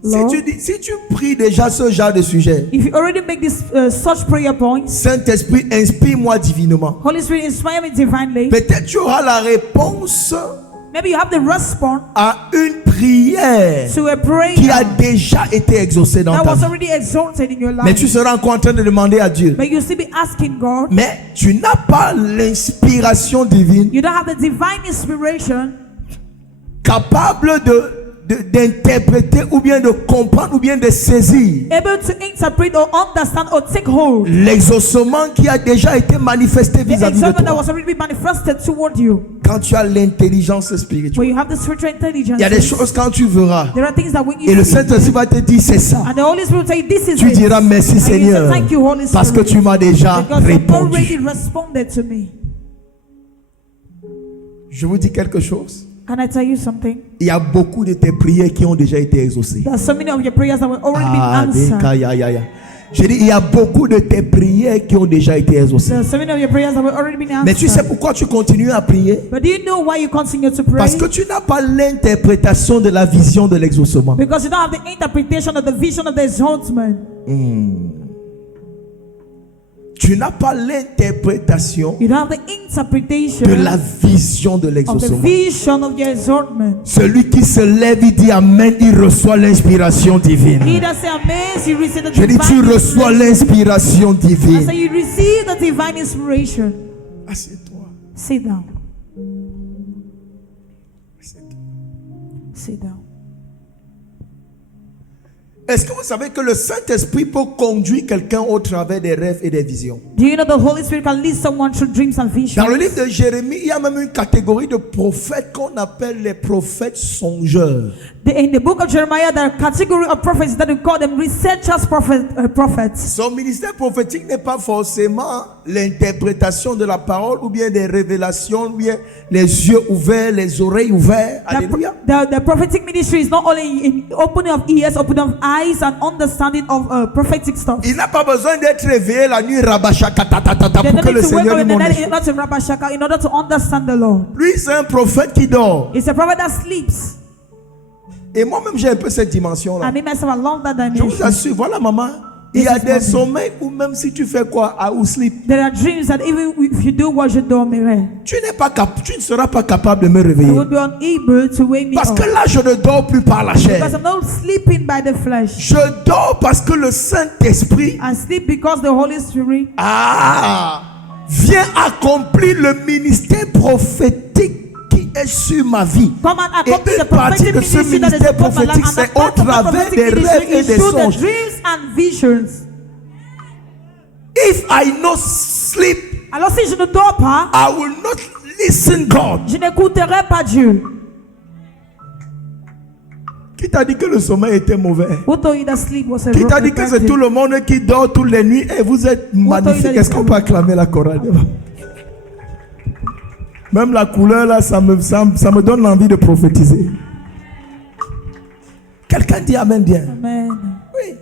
Lord, Si tu pries déjà ce genre de sujet, if you already make this such prayer points, Saint-Esprit, inspire-moi divinement. Holy Spirit inspire me divinely. Peut-être tu auras la réponse Maybe you have the response à une prière to a prayer qui a déjà été exaucée dans that ta was vie. already exalted in your Mais life. tu seras encore en train de demander à Dieu. But you still be asking God. Mais tu n'as pas l'inspiration divine You don't have the divine inspiration capable d'interpréter ou bien de comprendre ou bien de saisir able to interpret or understand or take hold l'exaucement qui a déjà été manifesté the vis-à-vis de exaltation that toi. was already manifested toward you. Quand tu as l'intelligence When spirituelle, you have the spiritual intelligence, il y a des choses quand tu verras there are things that when et you le see Saint-Esprit va te dire c'est ça. and the Holy Spirit will say this is Tu it. diras merci And you say, Seigneur thank you, Holy Spirit, parce que tu m'as déjà because you already répondu. responded to me. Je vous dis quelque chose. Can I tell you something? Il y a beaucoup de tes prières qui ont déjà été exaucées. There are so many of your prayers that were already been answered. Je dis, il y a beaucoup de tes prières qui ont déjà été exaucées. There are so many of your prayers that were already been answered. Mais tu sais pourquoi tu continues à prier? But do you know why you continue to pray? Parce que tu n'as pas l'interprétation de la vision de l'exaucement. Because you don't have the interpretation of the vision of the exaltation. Tu n'as pas l'interprétation You don't have the interpretation de la vision de of the l'exaucement. vision of your exaltation. Celui qui se lève, il dit Amen, il reçoit l'inspiration divine. He that say amen, you receive the Je dis, tu divine reçois inspiration. l'inspiration I say divine. you receive the divine inspiration. Assieds-toi. Sit down. Sit down. Est-ce que vous savez que le Saint-Esprit peut conduire quelqu'un au travers des rêves et des visions? Do you know the Holy Spirit can lead someone through dreams and visions? Dans le livre de Jérémie, il y a même une catégorie de prophètes qu'on appelle les prophètes songeurs. In the book of Jeremiah, there are a category of prophets that we call them researchers prophets. Son ministère prophétique n'est pas forcément l'interprétation de la parole ou bien des révélations, ou bien les yeux ouverts, les oreilles ouvertes. Alléluia. The prophetic ministry is not only in opening of ears, opening of eyes, and understanding of prophetic stuff. Il n'a pas besoin d'être réveillé la nuit, rabashakatatata, They pour don't que le need to wake Seigneur up lui in the montre night les in choses. order to Rabashaka, in order to understand the Lord. Lui, c'est un prophète qui dort. It's a prophet that sleeps. Et moi-même, j'ai un peu cette dimension-là. I mean myself, I love that Je vous dimension. assure, voilà maman, il y a des sommeils où même si tu fais quoi, ou sleep, There are dreams that even if you do what you do, tu ne seras pas capable de me you réveiller. will be unable to wake me Parce up. que là, je ne dors plus par la chair. Because I'm not sleeping by the flesh. Je dors parce que le Saint-Esprit I sleep because the Holy Spirit vient accomplir le ministère prophétique qui est sur ma vie. come and Et accomplish the une partie prophetic de ce ministry that is ministère upon my life, prophétique, and c'est the au part of the travers prophetic des rêves ministry et is des through the songes. dreams and visions. If I not sleep, Alors si je ne dors pas, I will not listen God. je n'écouterai pas Dieu. Qui t'a dit que le sommeil était mauvais? Who told you that sleep was a Qui t'a dit que c'est tout le monde qui dort toutes les nuits et vous êtes magnifique? Est-ce qu'on peut acclamer la chorale? Même la couleur là, ça me donne l'envie de prophétiser. Quelqu'un dit Amen bien. Amen. Oui.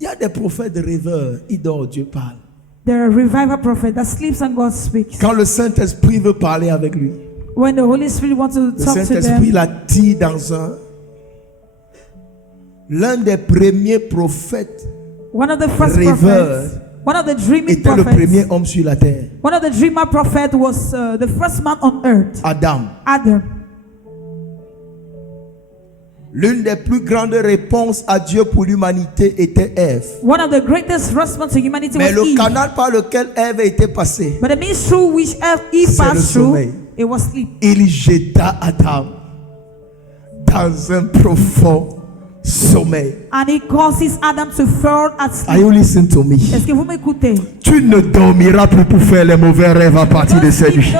Il y a des prophètes rêveurs, ils dorment, Dieu parle. There are revival prophet that sleeps and God speaks. Quand le Saint-Esprit veut parler avec lui, When the Holy Spirit wants to le talk to Saint-Esprit them, l'attire dans l'un des premiers prophètes one of the first rêveurs prophets, one of the dreaming était le premier prophets, homme sur la terre, one of the dreamer prophet was the first man on earth, Adam. Adam. L'une des plus grandes réponses à Dieu pour l'humanité était Ève. One of the greatest response to humanity Mais was le Eve. canal par lequel Ève était passée, But the means through which Eve c'est le passed through, sommeil. it was sleep. il jeta Adam dans un profond sommeil. And it causes Adam to fall at Are you sleep. listening to me? Est-ce que vous m'écoutez? Tu ne dormiras plus pour faire les mauvais rêves à partir de cette nuit.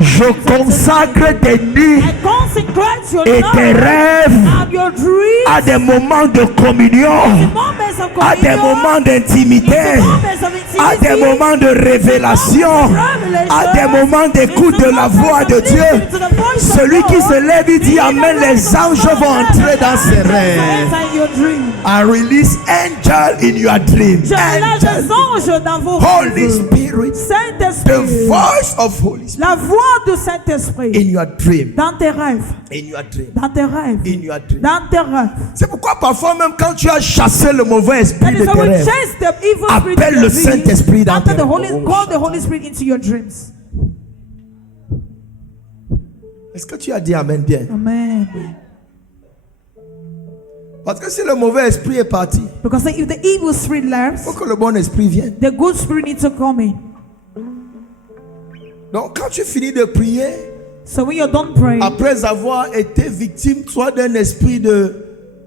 Je consacre tes nuits I consecrate your et love tes rêves and your dreams, à des moments de communion, moments of à des communion, moments d'intimité, moments of à des intimacy, moments de révélation, à des moments d'écoute de la voix de Dieu. Celui qui se lève, il dit Amen, les anges vont entrer dans ses rêves. enter your dream. I release angel in your dream. Je lâche des Angel. anges dans vos Holy rêves. Spirit, the Saint-Esprit, voice of Holy Spirit la voix du Saint-Esprit in your dream. dans tes rêves, In your dream. dans tes rêves, In your dream. dans tes rêves. C'est pourquoi parfois même quand tu as chassé le mauvais That esprit de is tes how we rêves, chase the evil spirit appelle in le your dreams. Saint-Esprit dans After tes the rêves. Holy, call the Holy Spirit into your dreams. Est-ce que tu as dit Amen bien? Amen. Parce que si le mauvais esprit est parti, Because if the evil spirit il left, faut que le bon esprit vienne. the good spirit needs to come in. Donc quand tu finis de prier, So when you're done praying, après avoir été victime soit d'un esprit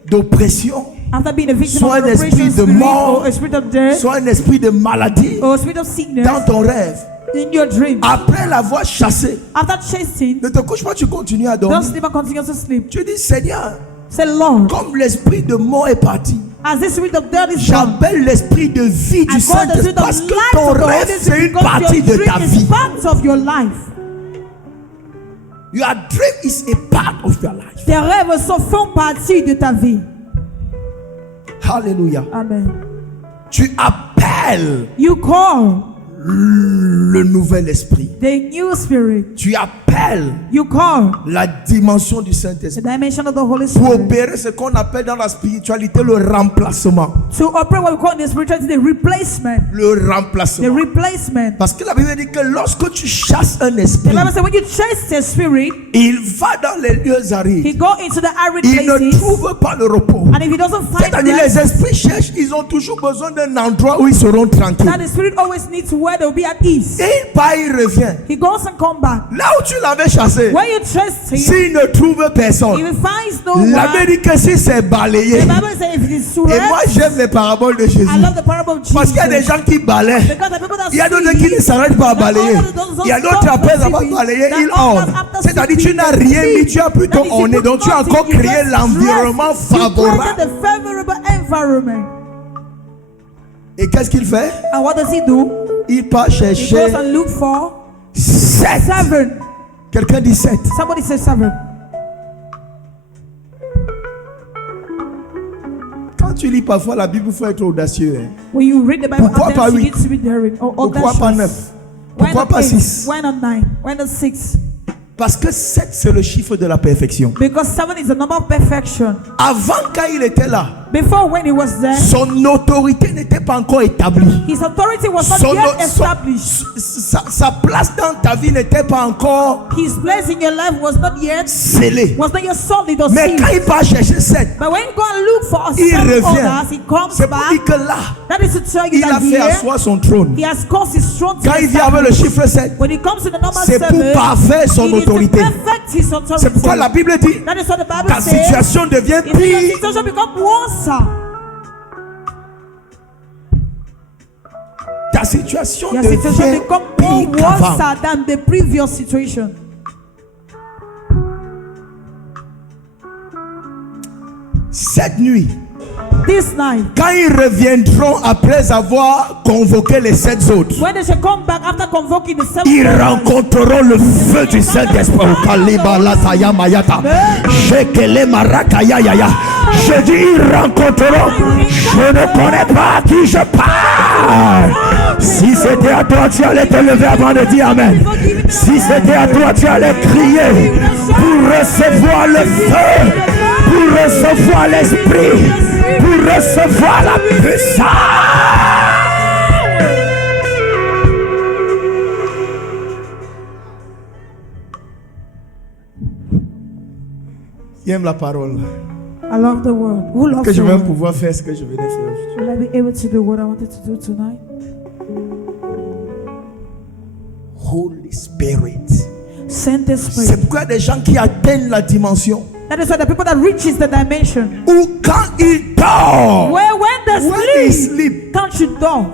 d'oppression, after being a victim soit of un an esprit oppression de spirit, mort, or a spirit of death, soit un esprit de maladie or a spirit of sickness dans ton rêve, in your dream, après l'avoir chassé, after chasing, ne te couche pas, tu continues à don't dormir. sleep and continue to sleep. Tu dis Seigneur, Say, Lord, comme l'esprit de mort est parti, as this spirit of death is gone, j'appelle l'esprit de vie du I call the Saint-Esprit spirit parce of que life ton of the rêve Holy c'est Spirit, une because partie your de dream ta is vie. part of your life. Your dream is a part of your life. Tes rêves font partie de ta vie. Alléluia. Amen. Tu appelles You call le nouvel esprit. the new spirit. Tu appelles You call la dimension du the Saint-Esprit dimension of the Holy pour Spirit. opérer ce qu'on appelle dans la spiritualité le remplacement. To operate what we call in the spirituality the replacement. Le The remplacement. replacement. Parce que la Bible dit que lorsque tu chasses un The esprit, Bible says when you chase the spirit, il va dans les lieux arides. he go into the arid Il ne places, trouve pas le repos. and if he doesn't find C'est-à-dire rest, les esprits cherchent, ils ont toujours besoin d'un endroit où ils seront tranquilles. that the spirit always needs where they'll be at ease. Et il part, il revient. He goes and come back. Là où tu l'avais chassé, When you trust him, s'il ne trouve personne, if he finds no la one, Bible dit que si c'est balayé. the Bible says if it is Et moi swept, j'aime les paraboles de Jésus. I love the parable of Jesus. Parce qu'il y a des gens qui balaient. Because the people that Il y a d'autres qui ne see, s'arrêtent pas à balayer. Il y a d'autres après avoir balayé, ils ornent. C'est-à-dire tu n'as rien mis, tu as plutôt orné. Donc tu as encore créé l'environnement favorable. the favorable environment. Et qu'est-ce qu'il fait? And what does he do? Il part He chercher goes and look for 7. 7. Quelqu'un dit 7. Somebody say 7. Quand tu lis parfois la Bible, il faut être audacieux. Hein. When you read the Bible, Pourquoi pas you 8? need to be daring. Or Pourquoi pas 9? Why Pourquoi not pas 8? 6? Why not 9? Why not 6? Parce que 7 c'est le chiffre de la perfection. Because 7 is the number of perfection. Avant quand il était là, Before, when he was there, son autorité n'était pas encore établie. his authority was not yet established. Sa place dans ta vie n'était pas encore His place in your life was not yet scellée. yet solid or Mais quand sealed. il va chercher 7, But when you go and look for il 7 revient. others, he comes C'est pour back. dire que là, That is to tell you il a that fait here, asseoir son trône. he has caused his throne to Quand il be vient avec le established. chiffre 7, When it comes to the number c'est 7, pour parfaire son he needs to autorité. perfect his authority. C'est pourquoi la Bible dit That is what the Bible ta says. situation devient If your pire. situation becomes worse, Ta situation your situation devient becomes more pire qu'avant. worse than the previous situation. Cette nuit, This night, quand ils reviendront après avoir convoqué les 7 autres, when they shall come back after convoking the 7 ils rencontreront le feu du Saint-Esprit. Shekele marakaya yaya. Je dis ils rencontreront. Je ne connais pas à qui je parle. Si c'était à toi, tu allais te lever avant de dire Amen. Si c'était à toi, tu allais crier pour recevoir le feu, pour recevoir l'esprit, pour recevoir la puissance. Qui aime la parole? I love the word. Who loves Que je the vais word? pouvoir faire ce que je venais faire aujourd'hui. Will I be able to do what I wanted to do tonight? Holy Spirit. Send the C'est Spirit. pourquoi il y a des gens qui atteignent la dimension That is why the people that reaches the dimension où quand ils dorment, where when they when they sleep, sleep, can't you door?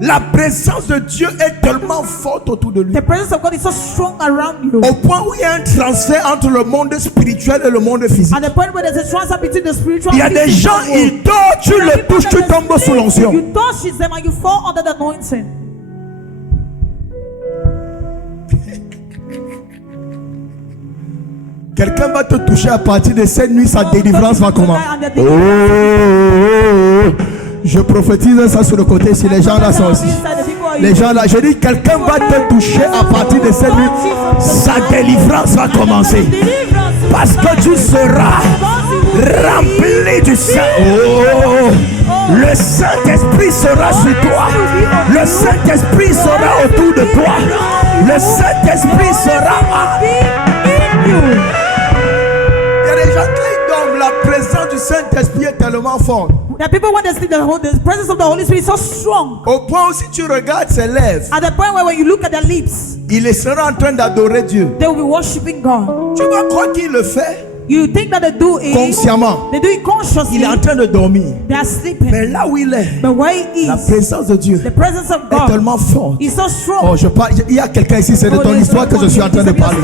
la présence de Dieu est tellement forte autour de lui. The presence of God is so strong around you. Au point où il y a un transfert entre le monde spirituel et le monde physique. At the point where there's a transfer between the spiritual Il y a and des physical gens, world. ils dorment, tu There are le people touches, tu that tombes sous sleep, l'onction. You touch them and you fall under the anointing. Quelqu'un va te toucher à partir de cette nuit, sa délivrance va commencer. Oh, je prophétise ça sur le côté si les gens là sont aussi. Les gens là, je dis quelqu'un va te toucher à partir de cette nuit, sa délivrance va commencer. Parce que tu seras rempli du Saint. Oh, le Saint-Esprit sera sur toi. Le Saint-Esprit sera autour de toi. Le Saint-Esprit sera you. Il y a des gens qui dorment, la présence du Saint-Esprit est tellement forte. There are people when they sleep, the presence of the Holy Spirit is so strong. Au point où si tu regardes ses lèvres, At the point where when you look at their lips, il sera en train d'adorer Dieu. they will be worshiping God. Tu vas croire qu'il le fait You think that they do it consciemment. They do it consciously. Il est en train de dormir. They are sleeping. Mais là où il est, But where he la is, présence de Dieu the presence of est God tellement forte. is so strong. Oh, il y a quelqu'un ici, c'est de ton histoire que je suis en train de parler.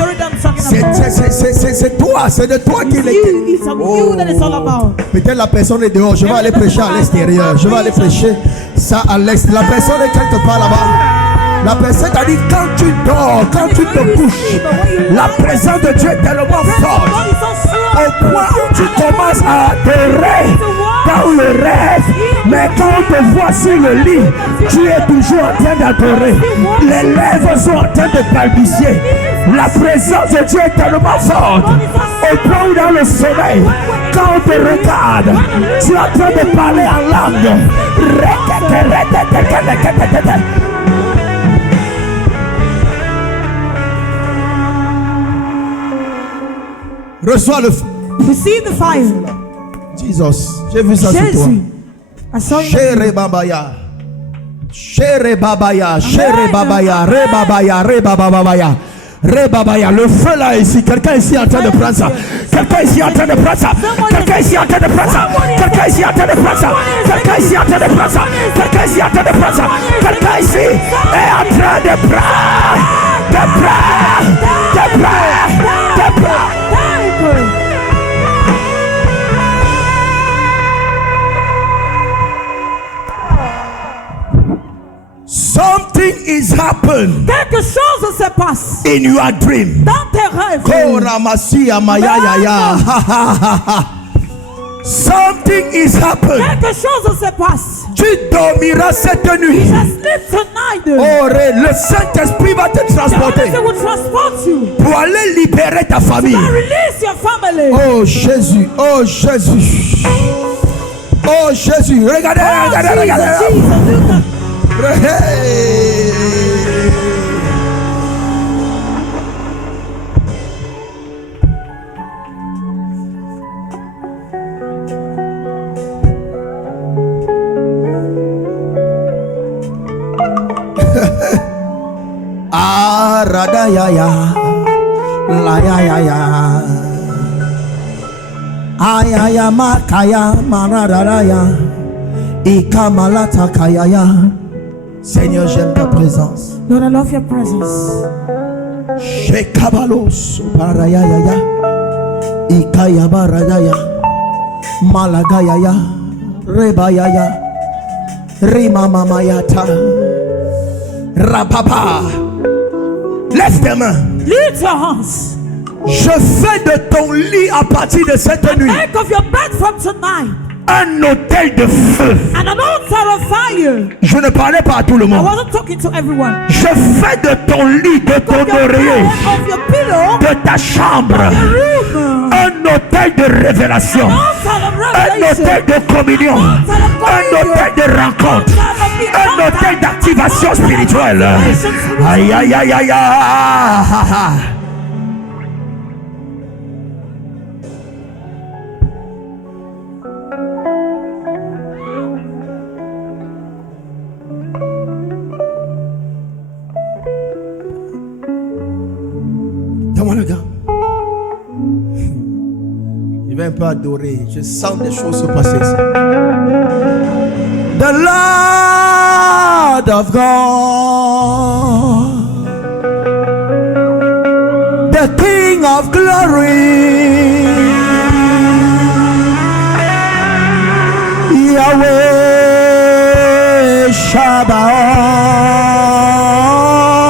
C'est toi, c'est de toi qu'il est. It's of you that it's all about. Peut-être la personne est dehors, je vais aller prêcher à l'extérieur. Je vais aller prêcher ça à l'extérieur. La personne est quelque part là-bas. La personne a dit quand tu dors, quand tu te couches, la présence de Dieu est tellement forte. Au point où tu commences à adorer dans le rêve, mais quand on te voit sur le lit, tu es toujours en train d'adorer. Les lèvres sont en train de balbutier. La présence de Dieu est tellement forte. Au point où dans le sommeil, quand on te regarde, tu es en train de parler en langue. Reçois le feu. Receive the fire. Jesus, j'ai vu ça sur toi. Jésus. I saw you. Chere babaya. Chere babaya. Chere babaya. Re babaya. Re babaya. Re babaya. Le feu là ici. Quelqu'un ici est en train de prendre ça. Quelqu'un ici est en train de prendre ça. Quelqu'un ici est en train de prendre ça. Quelqu'un ici est en train de prendre ça. Quelqu'un ici est en train de prendre ça. Quelqu'un ici est en train de prendre ça. Quelqu'un ici est en train de prendre. De prendre. De prendre. De prendre. Something is happened Quelque chose se passe in your dream. dans tes rêves. Koramasia mayaya. Something is happened. Quelque chose se passe. Tu dormiras cette nuit. Just sleep tonight. Oh, le Saint-Esprit va te The transporter Holy will transport you. pour aller libérer ta famille. And release your family. Oh Jésus, oh Jésus, oh Jésus. Regardez, regardez, regardez. Jesus. Hey. Ah, rada ya ya, la ya ya ya, ayaya makaya manaraya, ikamalata kayaya. Seigneur, j'aime ta présence. Lord, I love your presence. Shekabalos parayaya, ikaya barayaya, malagayaya, rebayaya, rimamamayata, rapapa. Lève tes mains. Lift your hands. Je fais de ton lit à partir de cette nuit Make of your bed from tonight un autel de feu. and an altar of fire. Je ne parlais pas à tout le I monde. wasn't talking to everyone. Je fais de ton lit, de ton Of your oreiller, bed, of your pillow, de ta chambre, your room, un autel de révélation, altar of un revelation, autel de communion, un autel de rencontre, un autel d'activation spirituelle. Aïe aïe aïe aïe aïe. Donne-moi le gars. Je vais un peu adorer. Je sens des choses se passer ici. The Lord of God, the King of glory, Yahweh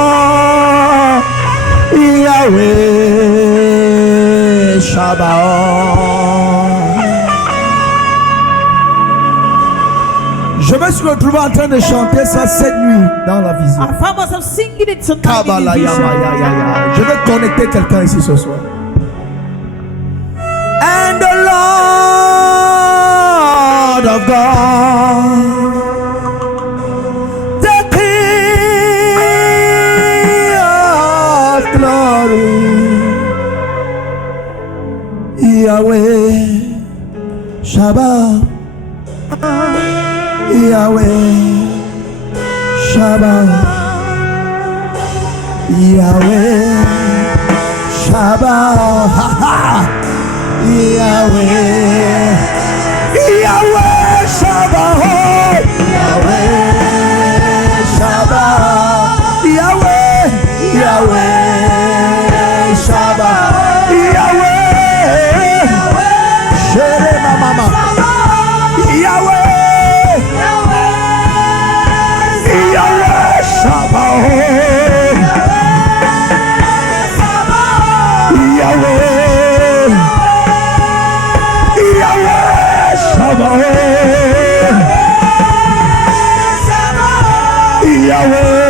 Shabbat, Yahweh Shabbat. Je me suis retrouvé en train de chanter ça cette nuit dans la vision. I found myself singing it tonight in the Kabbalah, vision. je vais connecter quelqu'un ici ce soir. And the Lord of God, the King of glory, Shabbat, Yahweh, Shabbat, Yahweh, Shabbat, Yahweh, Yahweh, Shabbat, Yahweh, Shabbat, Yahweh, Yahweh, Shabbat, Yahweh, Shere mama, Yahweh, Yahweh, Shabbat, Yahweh, Yahweh, Shabbat, Yahweh.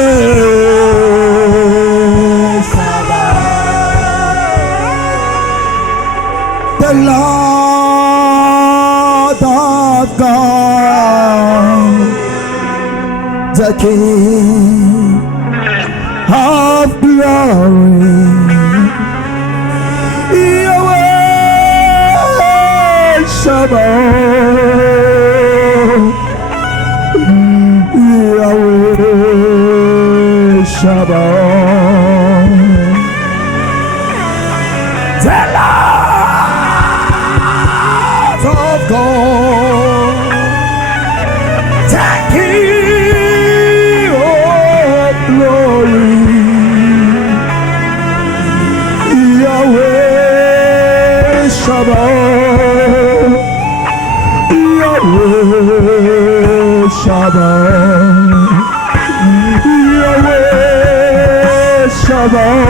The Lord of God, the King of glory, Yahweh Shabbat, Yahweh Shabbat, the Lord of God, the King of glory, Yahweh Shabbat, Yahweh Shabbat, Yahweh Shabbat,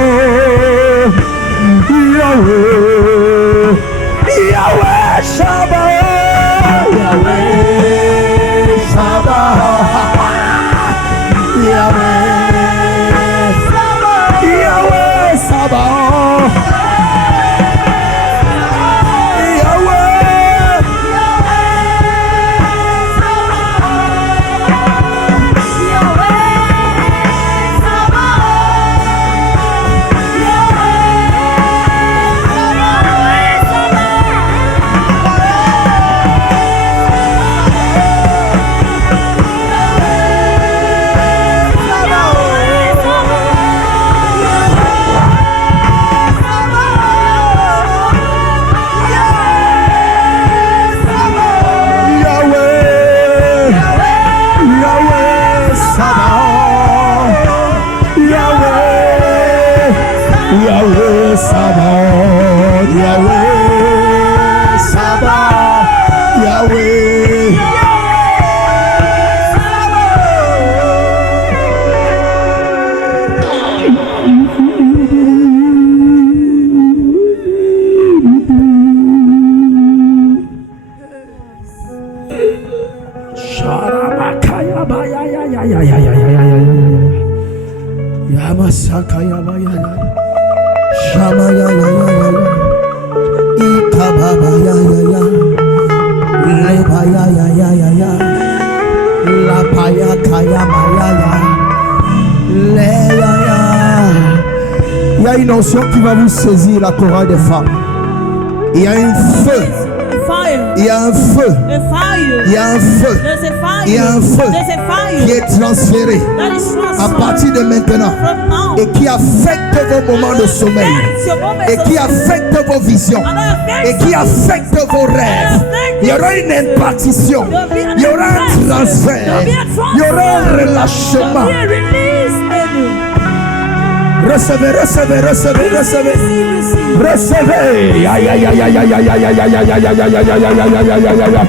Yahweh, Yahweh Shabbat, Yahweh Shabbat, Yahweh Shabbat, Yahweh Shabbat, Yahweh Sabaoth, Yahweh Sabaoth, Yahweh. Sharamakaya baya ya ya ya ya ya ya ya ya. Yamasakaya baya ya. Shama ya ya ya ya ya, Ikababa ya ya ya, Leba ya ya ya ya ya, Lapaya kaya ya ya, Le ya ya. Il y a une notion qui va vous saisir la chorale des femmes. Il y a un feu. Il y a un feu. Il y a un feu. Il y a un feu qui est transféré à partir de maintenant et qui affecte vos moments de sommeil et qui affecte vos visions et qui affecte vos rêves. Il y aura une impartition, il y aura un transfert, il y aura un relâchement. Recevez, recevez, recevez, recevez. Recevez. Aïe, aïe, aïe, aïe, aïe, aïe, aïe, aïe, aïe, aïe, aïe, aïe, aïe, aïe, aïe, aïe, aïe, aïe.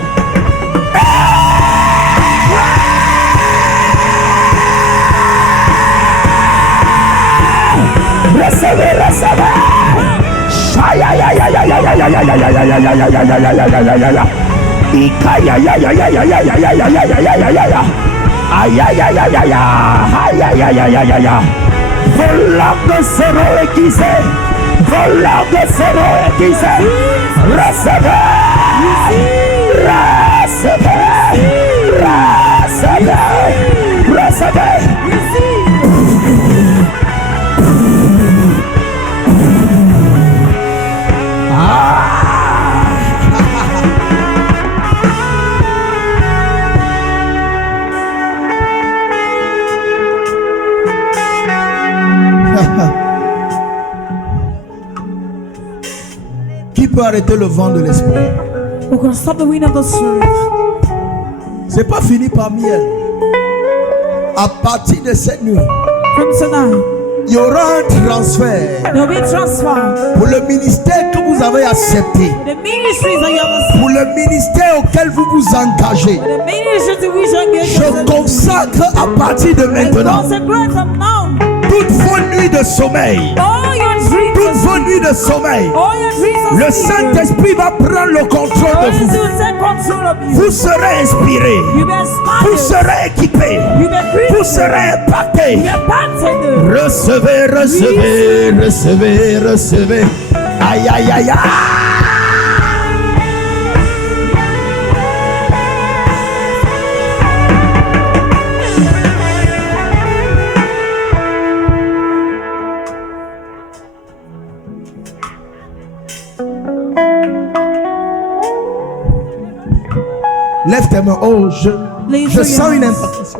Recevez, recevez. Aïe, aïe, aïe, aïe, aïe, aïe, aïe, aïe, aïe, aïe, aïe, aïe, aïe, aïe, aïe, aïe, aïe, aïe, aïe. Aïe, aïe, aïe, aïe, aïe, aïe, aïe, aïe, aïe, aïe, aïe, aïe, aïe, aïe. Aïe, aïe, aïe, aïe, aïe, aïe, aïe, aïe, aïe, aïe, aïe. Vos larmes seront aiguisées. Vos larmes seront aiguisées. Recevez. Recevez. Recevez. Recevez. peut arrêter le vent de l'esprit. Who can stop the wind of the Spirit? C'est pas fini parmi elles. À partir de cette nuit, From tonight, il y aura un transfert there will be a transfer. pour le ministère que vous avez accepté, The ministries that you have accepted, pour le ministère auquel vous vous engagez. the ministries to which you engage Je yourself, consacre à partir de I maintenant consecrate from now toutes vos nuits de sommeil, all your dreams, toutes vos nuits de sommeil. all your dreams of Le sleep. Saint-Esprit va prendre le contrôle de Holy vous. Spirit will take control of you. Vous serez inspirés, You be vous inspired. serez équipés, You be vous created. serez impactés. You be impacted. Recevez, recevez, recevez, recevez. Aïe, aïe, aïe, aïe. Lève tes mains. Oh, je sens une impartition.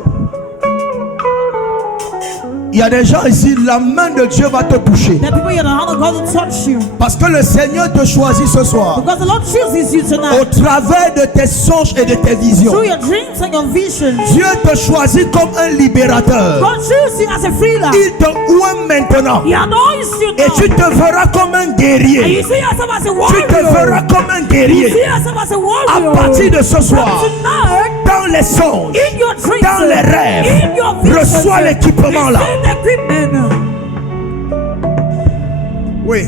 Il y a des gens ici, la main de Dieu va te toucher. There are people here, the hand of God will touch you. Parce que le Seigneur te choisit ce soir. Because the Lord chooses you Au tonight. travers de tes songes et de tes visions. Through your dreams and your visions. Dieu te choisit comme un libérateur. God chooses you as a freelancer. Il te oint maintenant. He anoints you Et now. tu te verras comme un And guerrier. you see yourself as a Tu te warrior. verras comme un You see guerrier. yourself as a À warrior. partir de ce soir, From tonight, dans les songes, in your dreams, dans les rêves, in your visions, reçois l'équipement là. receive the equipment. Oui,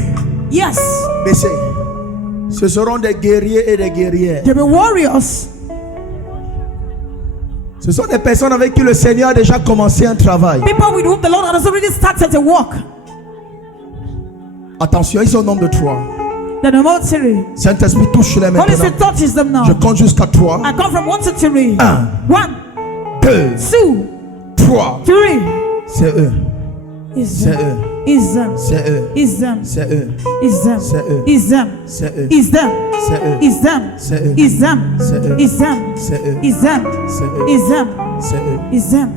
Yes, baissez. Ce seront des guerriers et des guerrières. there will be warriors. Ce sont des personnes avec qui le Seigneur a déjà commencé un travail. People with whom the Lord has already started to walk. Attention, ils sont au nombre de 3. The number 3. Saint-Esprit touche les mains Holy maintenant. Spirit touches them now. Je compte jusqu'à 3. I come from 1 to 3. 1, 1, 2, 2, 3. 3. C'est eux. Is C'est them. eux. Is them. C'est eux. Is them. C'est eux. Is them. C'est eux. Is them. C'est eux. Is them. C'est eux. Is them. C'est eux. Is them. C'est eux. Is them. C'est eux. Is them. C'est eux. Is them. C'est eux. Is them.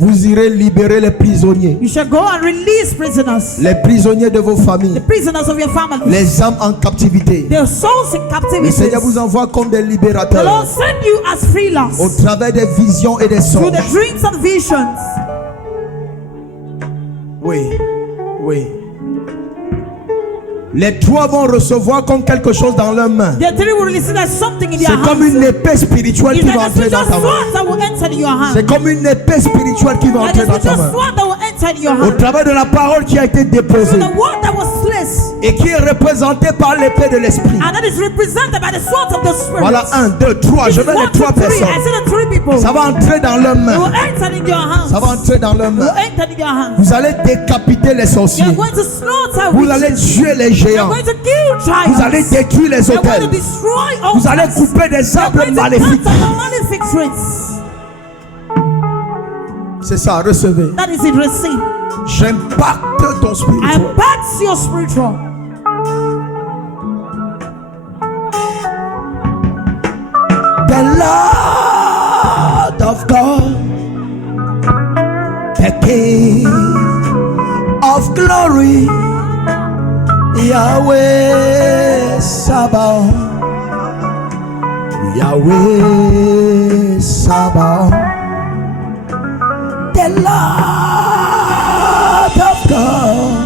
Vous irez libérer les prisonniers. You shall go and release prisoners. Les prisonniers de vos The familles. prisoners of your family. Les âmes en captivité. Their souls in Le captivity. Seigneur vous envoie comme des The Lord libérateurs. send you as freelance. Au travers des visions et des Through songes. the dreams and visions. Oui. Oui. Les 3 vont recevoir comme quelque chose dans leurs mains. The 3 will receive as something in their C'est comme hands. une épée spirituelle It's qui like va a entrer dans spiritual ta main. sword that will enter in your hand. C'est comme une épée spirituelle qui va Like entrer a dans ta spiritual main. sword that will enter in your Au hand. travers de la parole qui a été Through déposée the word that was placed. et qui est représentée par l'épée de l'esprit. And that is represented by the sword of the Spirit. Voilà, 1, 2, 3. This Je is veux 1, les 3 2, 3. I personnes. see the 3 people. Ça va entrer dans leurs It mains. will enter in your hands. Ça va entrer dans leurs It mains. will enter in your hands. Vous allez décapiter les sorciers. You're going to slaughter Vous allez witches. tuer les You're géants. going to kill giants. Vous allez détruire les You're going to hôtels. destroy all Vous allez couper des You're arbres going to maléfiques. cut the malefic trees. C'est ça, recevez. That is it, receive. J'impacte ton I spirituel. impact your spiritual. The Lord of God, the King of glory, Yahweh Sabaoth, Yahweh Sabaoth, the Lord of God,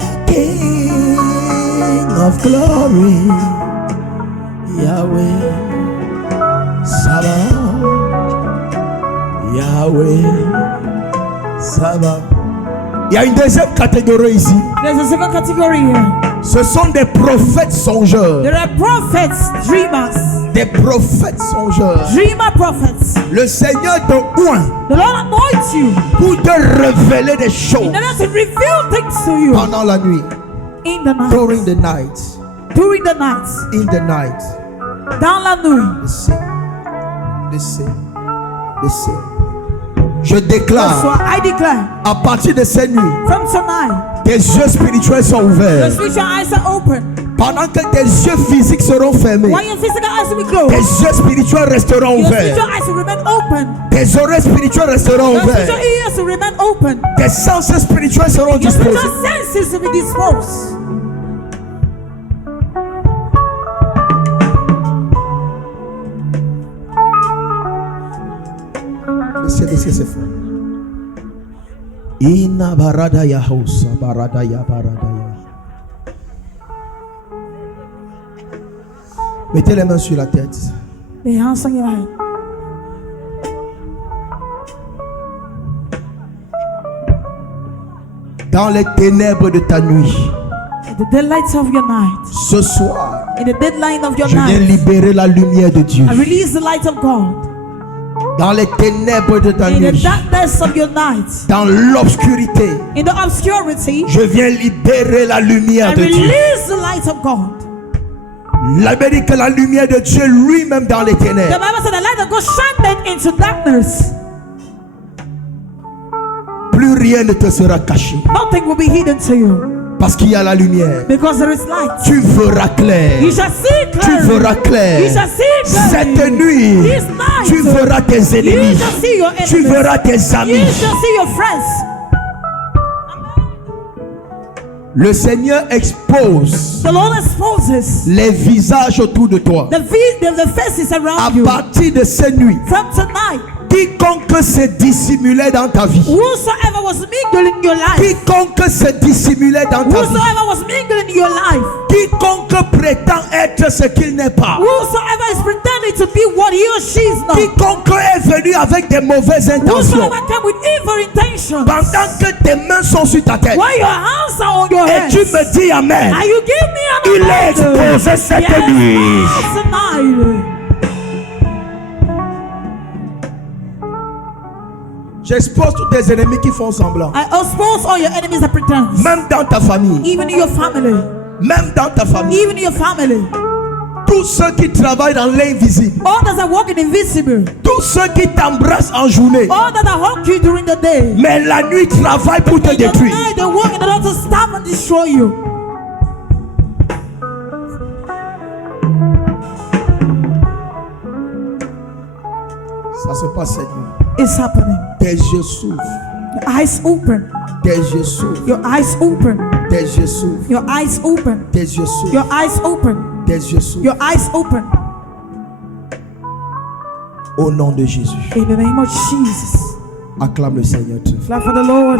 the King of glory, Yahweh Sabaoth, Yahweh Sabaoth. Il y a une deuxième catégorie ici. There's a second category here. Ce sont des prophètes songeurs. There are prophets, dreamers. Des prophètes songeurs. Dreamer prophets. Le Seigneur te oint The Lord anoints you pour te révéler des choses in order to reveal things to you pendant la nuit. in the night. During the night. During the night. In the night. Dans la nuit. Listen. Listen. Listen. Je déclare, So I declare à partir de cette nuit, from tonight, tes yeux spirituels sont your ouverts. spiritual eyes are open. Pendant que tes yeux physiques seront fermés, While your physical eyes will be tes closed, yeux spirituels resteront your ouverts. spiritual eyes will remain open. Tes oreilles spirituelles resteront Your spiritual ouvertes. ears will remain open. Tes sens spirituels seront Your disposés. spiritual senses will be disposed. Qu'est-ce que c'est fait? Ina barada ya hosa, barada ya. Mettez les mains sur la tête. Lay hands on your head. Dans les ténèbres de ta nuit, In the deadlights of your night. ce soir, In the deadline of your je viens night. libérer la lumière de Dieu. I release the light of God. Dans les ténèbres de ta In the nuit, darkness of your night. dans l'obscurité, In the obscurity. je viens libérer la lumière I de Dieu. release the light of God. La Bible dit que la lumière de Dieu lui-même dans les The ténèbres. Bible said the light of God shined into darkness. Plus rien ne te sera caché. Nothing will be hidden to you. Parce qu'il y a la lumière. Because there is light. Tu verras clair. You shall see Tu clearly. verras clair. You shall see clearly. Cette nuit, This night. tu verras tes You ennemis. shall see your enemies. Tu verras tes You amis. shall see your friends. Le Seigneur expose The Lord exposes les visages autour de toi. the faces À around you. partir de cette nuit, From tonight, quiconque se dissimulait dans ta vie, whosoever was mingled in your life, quiconque se dissimulait dans ta vie, whosoever was mingled in your life, quiconque prétend être ce qu'il n'est pas, whosoever is pretending to be what he or she is not, quiconque est venu avec des mauvaises intentions, whosoever came with evil intentions, pendant que tes mains sont sur ta tête, while your hands are on your et head, tu me dis Amen, and you give me an il est amen. exposé cette Yes, nuit. tonight. J'expose tous tes ennemis qui font semblant, I expose all your enemies that pretend, même dans ta famille, even in your family, même dans ta famille, even in your family. tous ceux qui travaillent dans l'invisible, All that are walking invisible, tous ceux qui t'embrassent en journée, all that are hug you during the day, mais la nuit travaillent pour te in the détruire. night they walk in order to stop and destroy you. Ça se passe cette nuit. It's happening. Tes yeux s'ouvrent, Your eyes open. tes yeux s'ouvrent, Your eyes open. tes yeux s'ouvrent, Your eyes open. tes yeux s'ouvrent, Your eyes open. tes yeux s'ouvrent. Your eyes open. Au nom de Jésus, In the name of Jesus. acclame le Seigneur très fort. Clap for the Lord.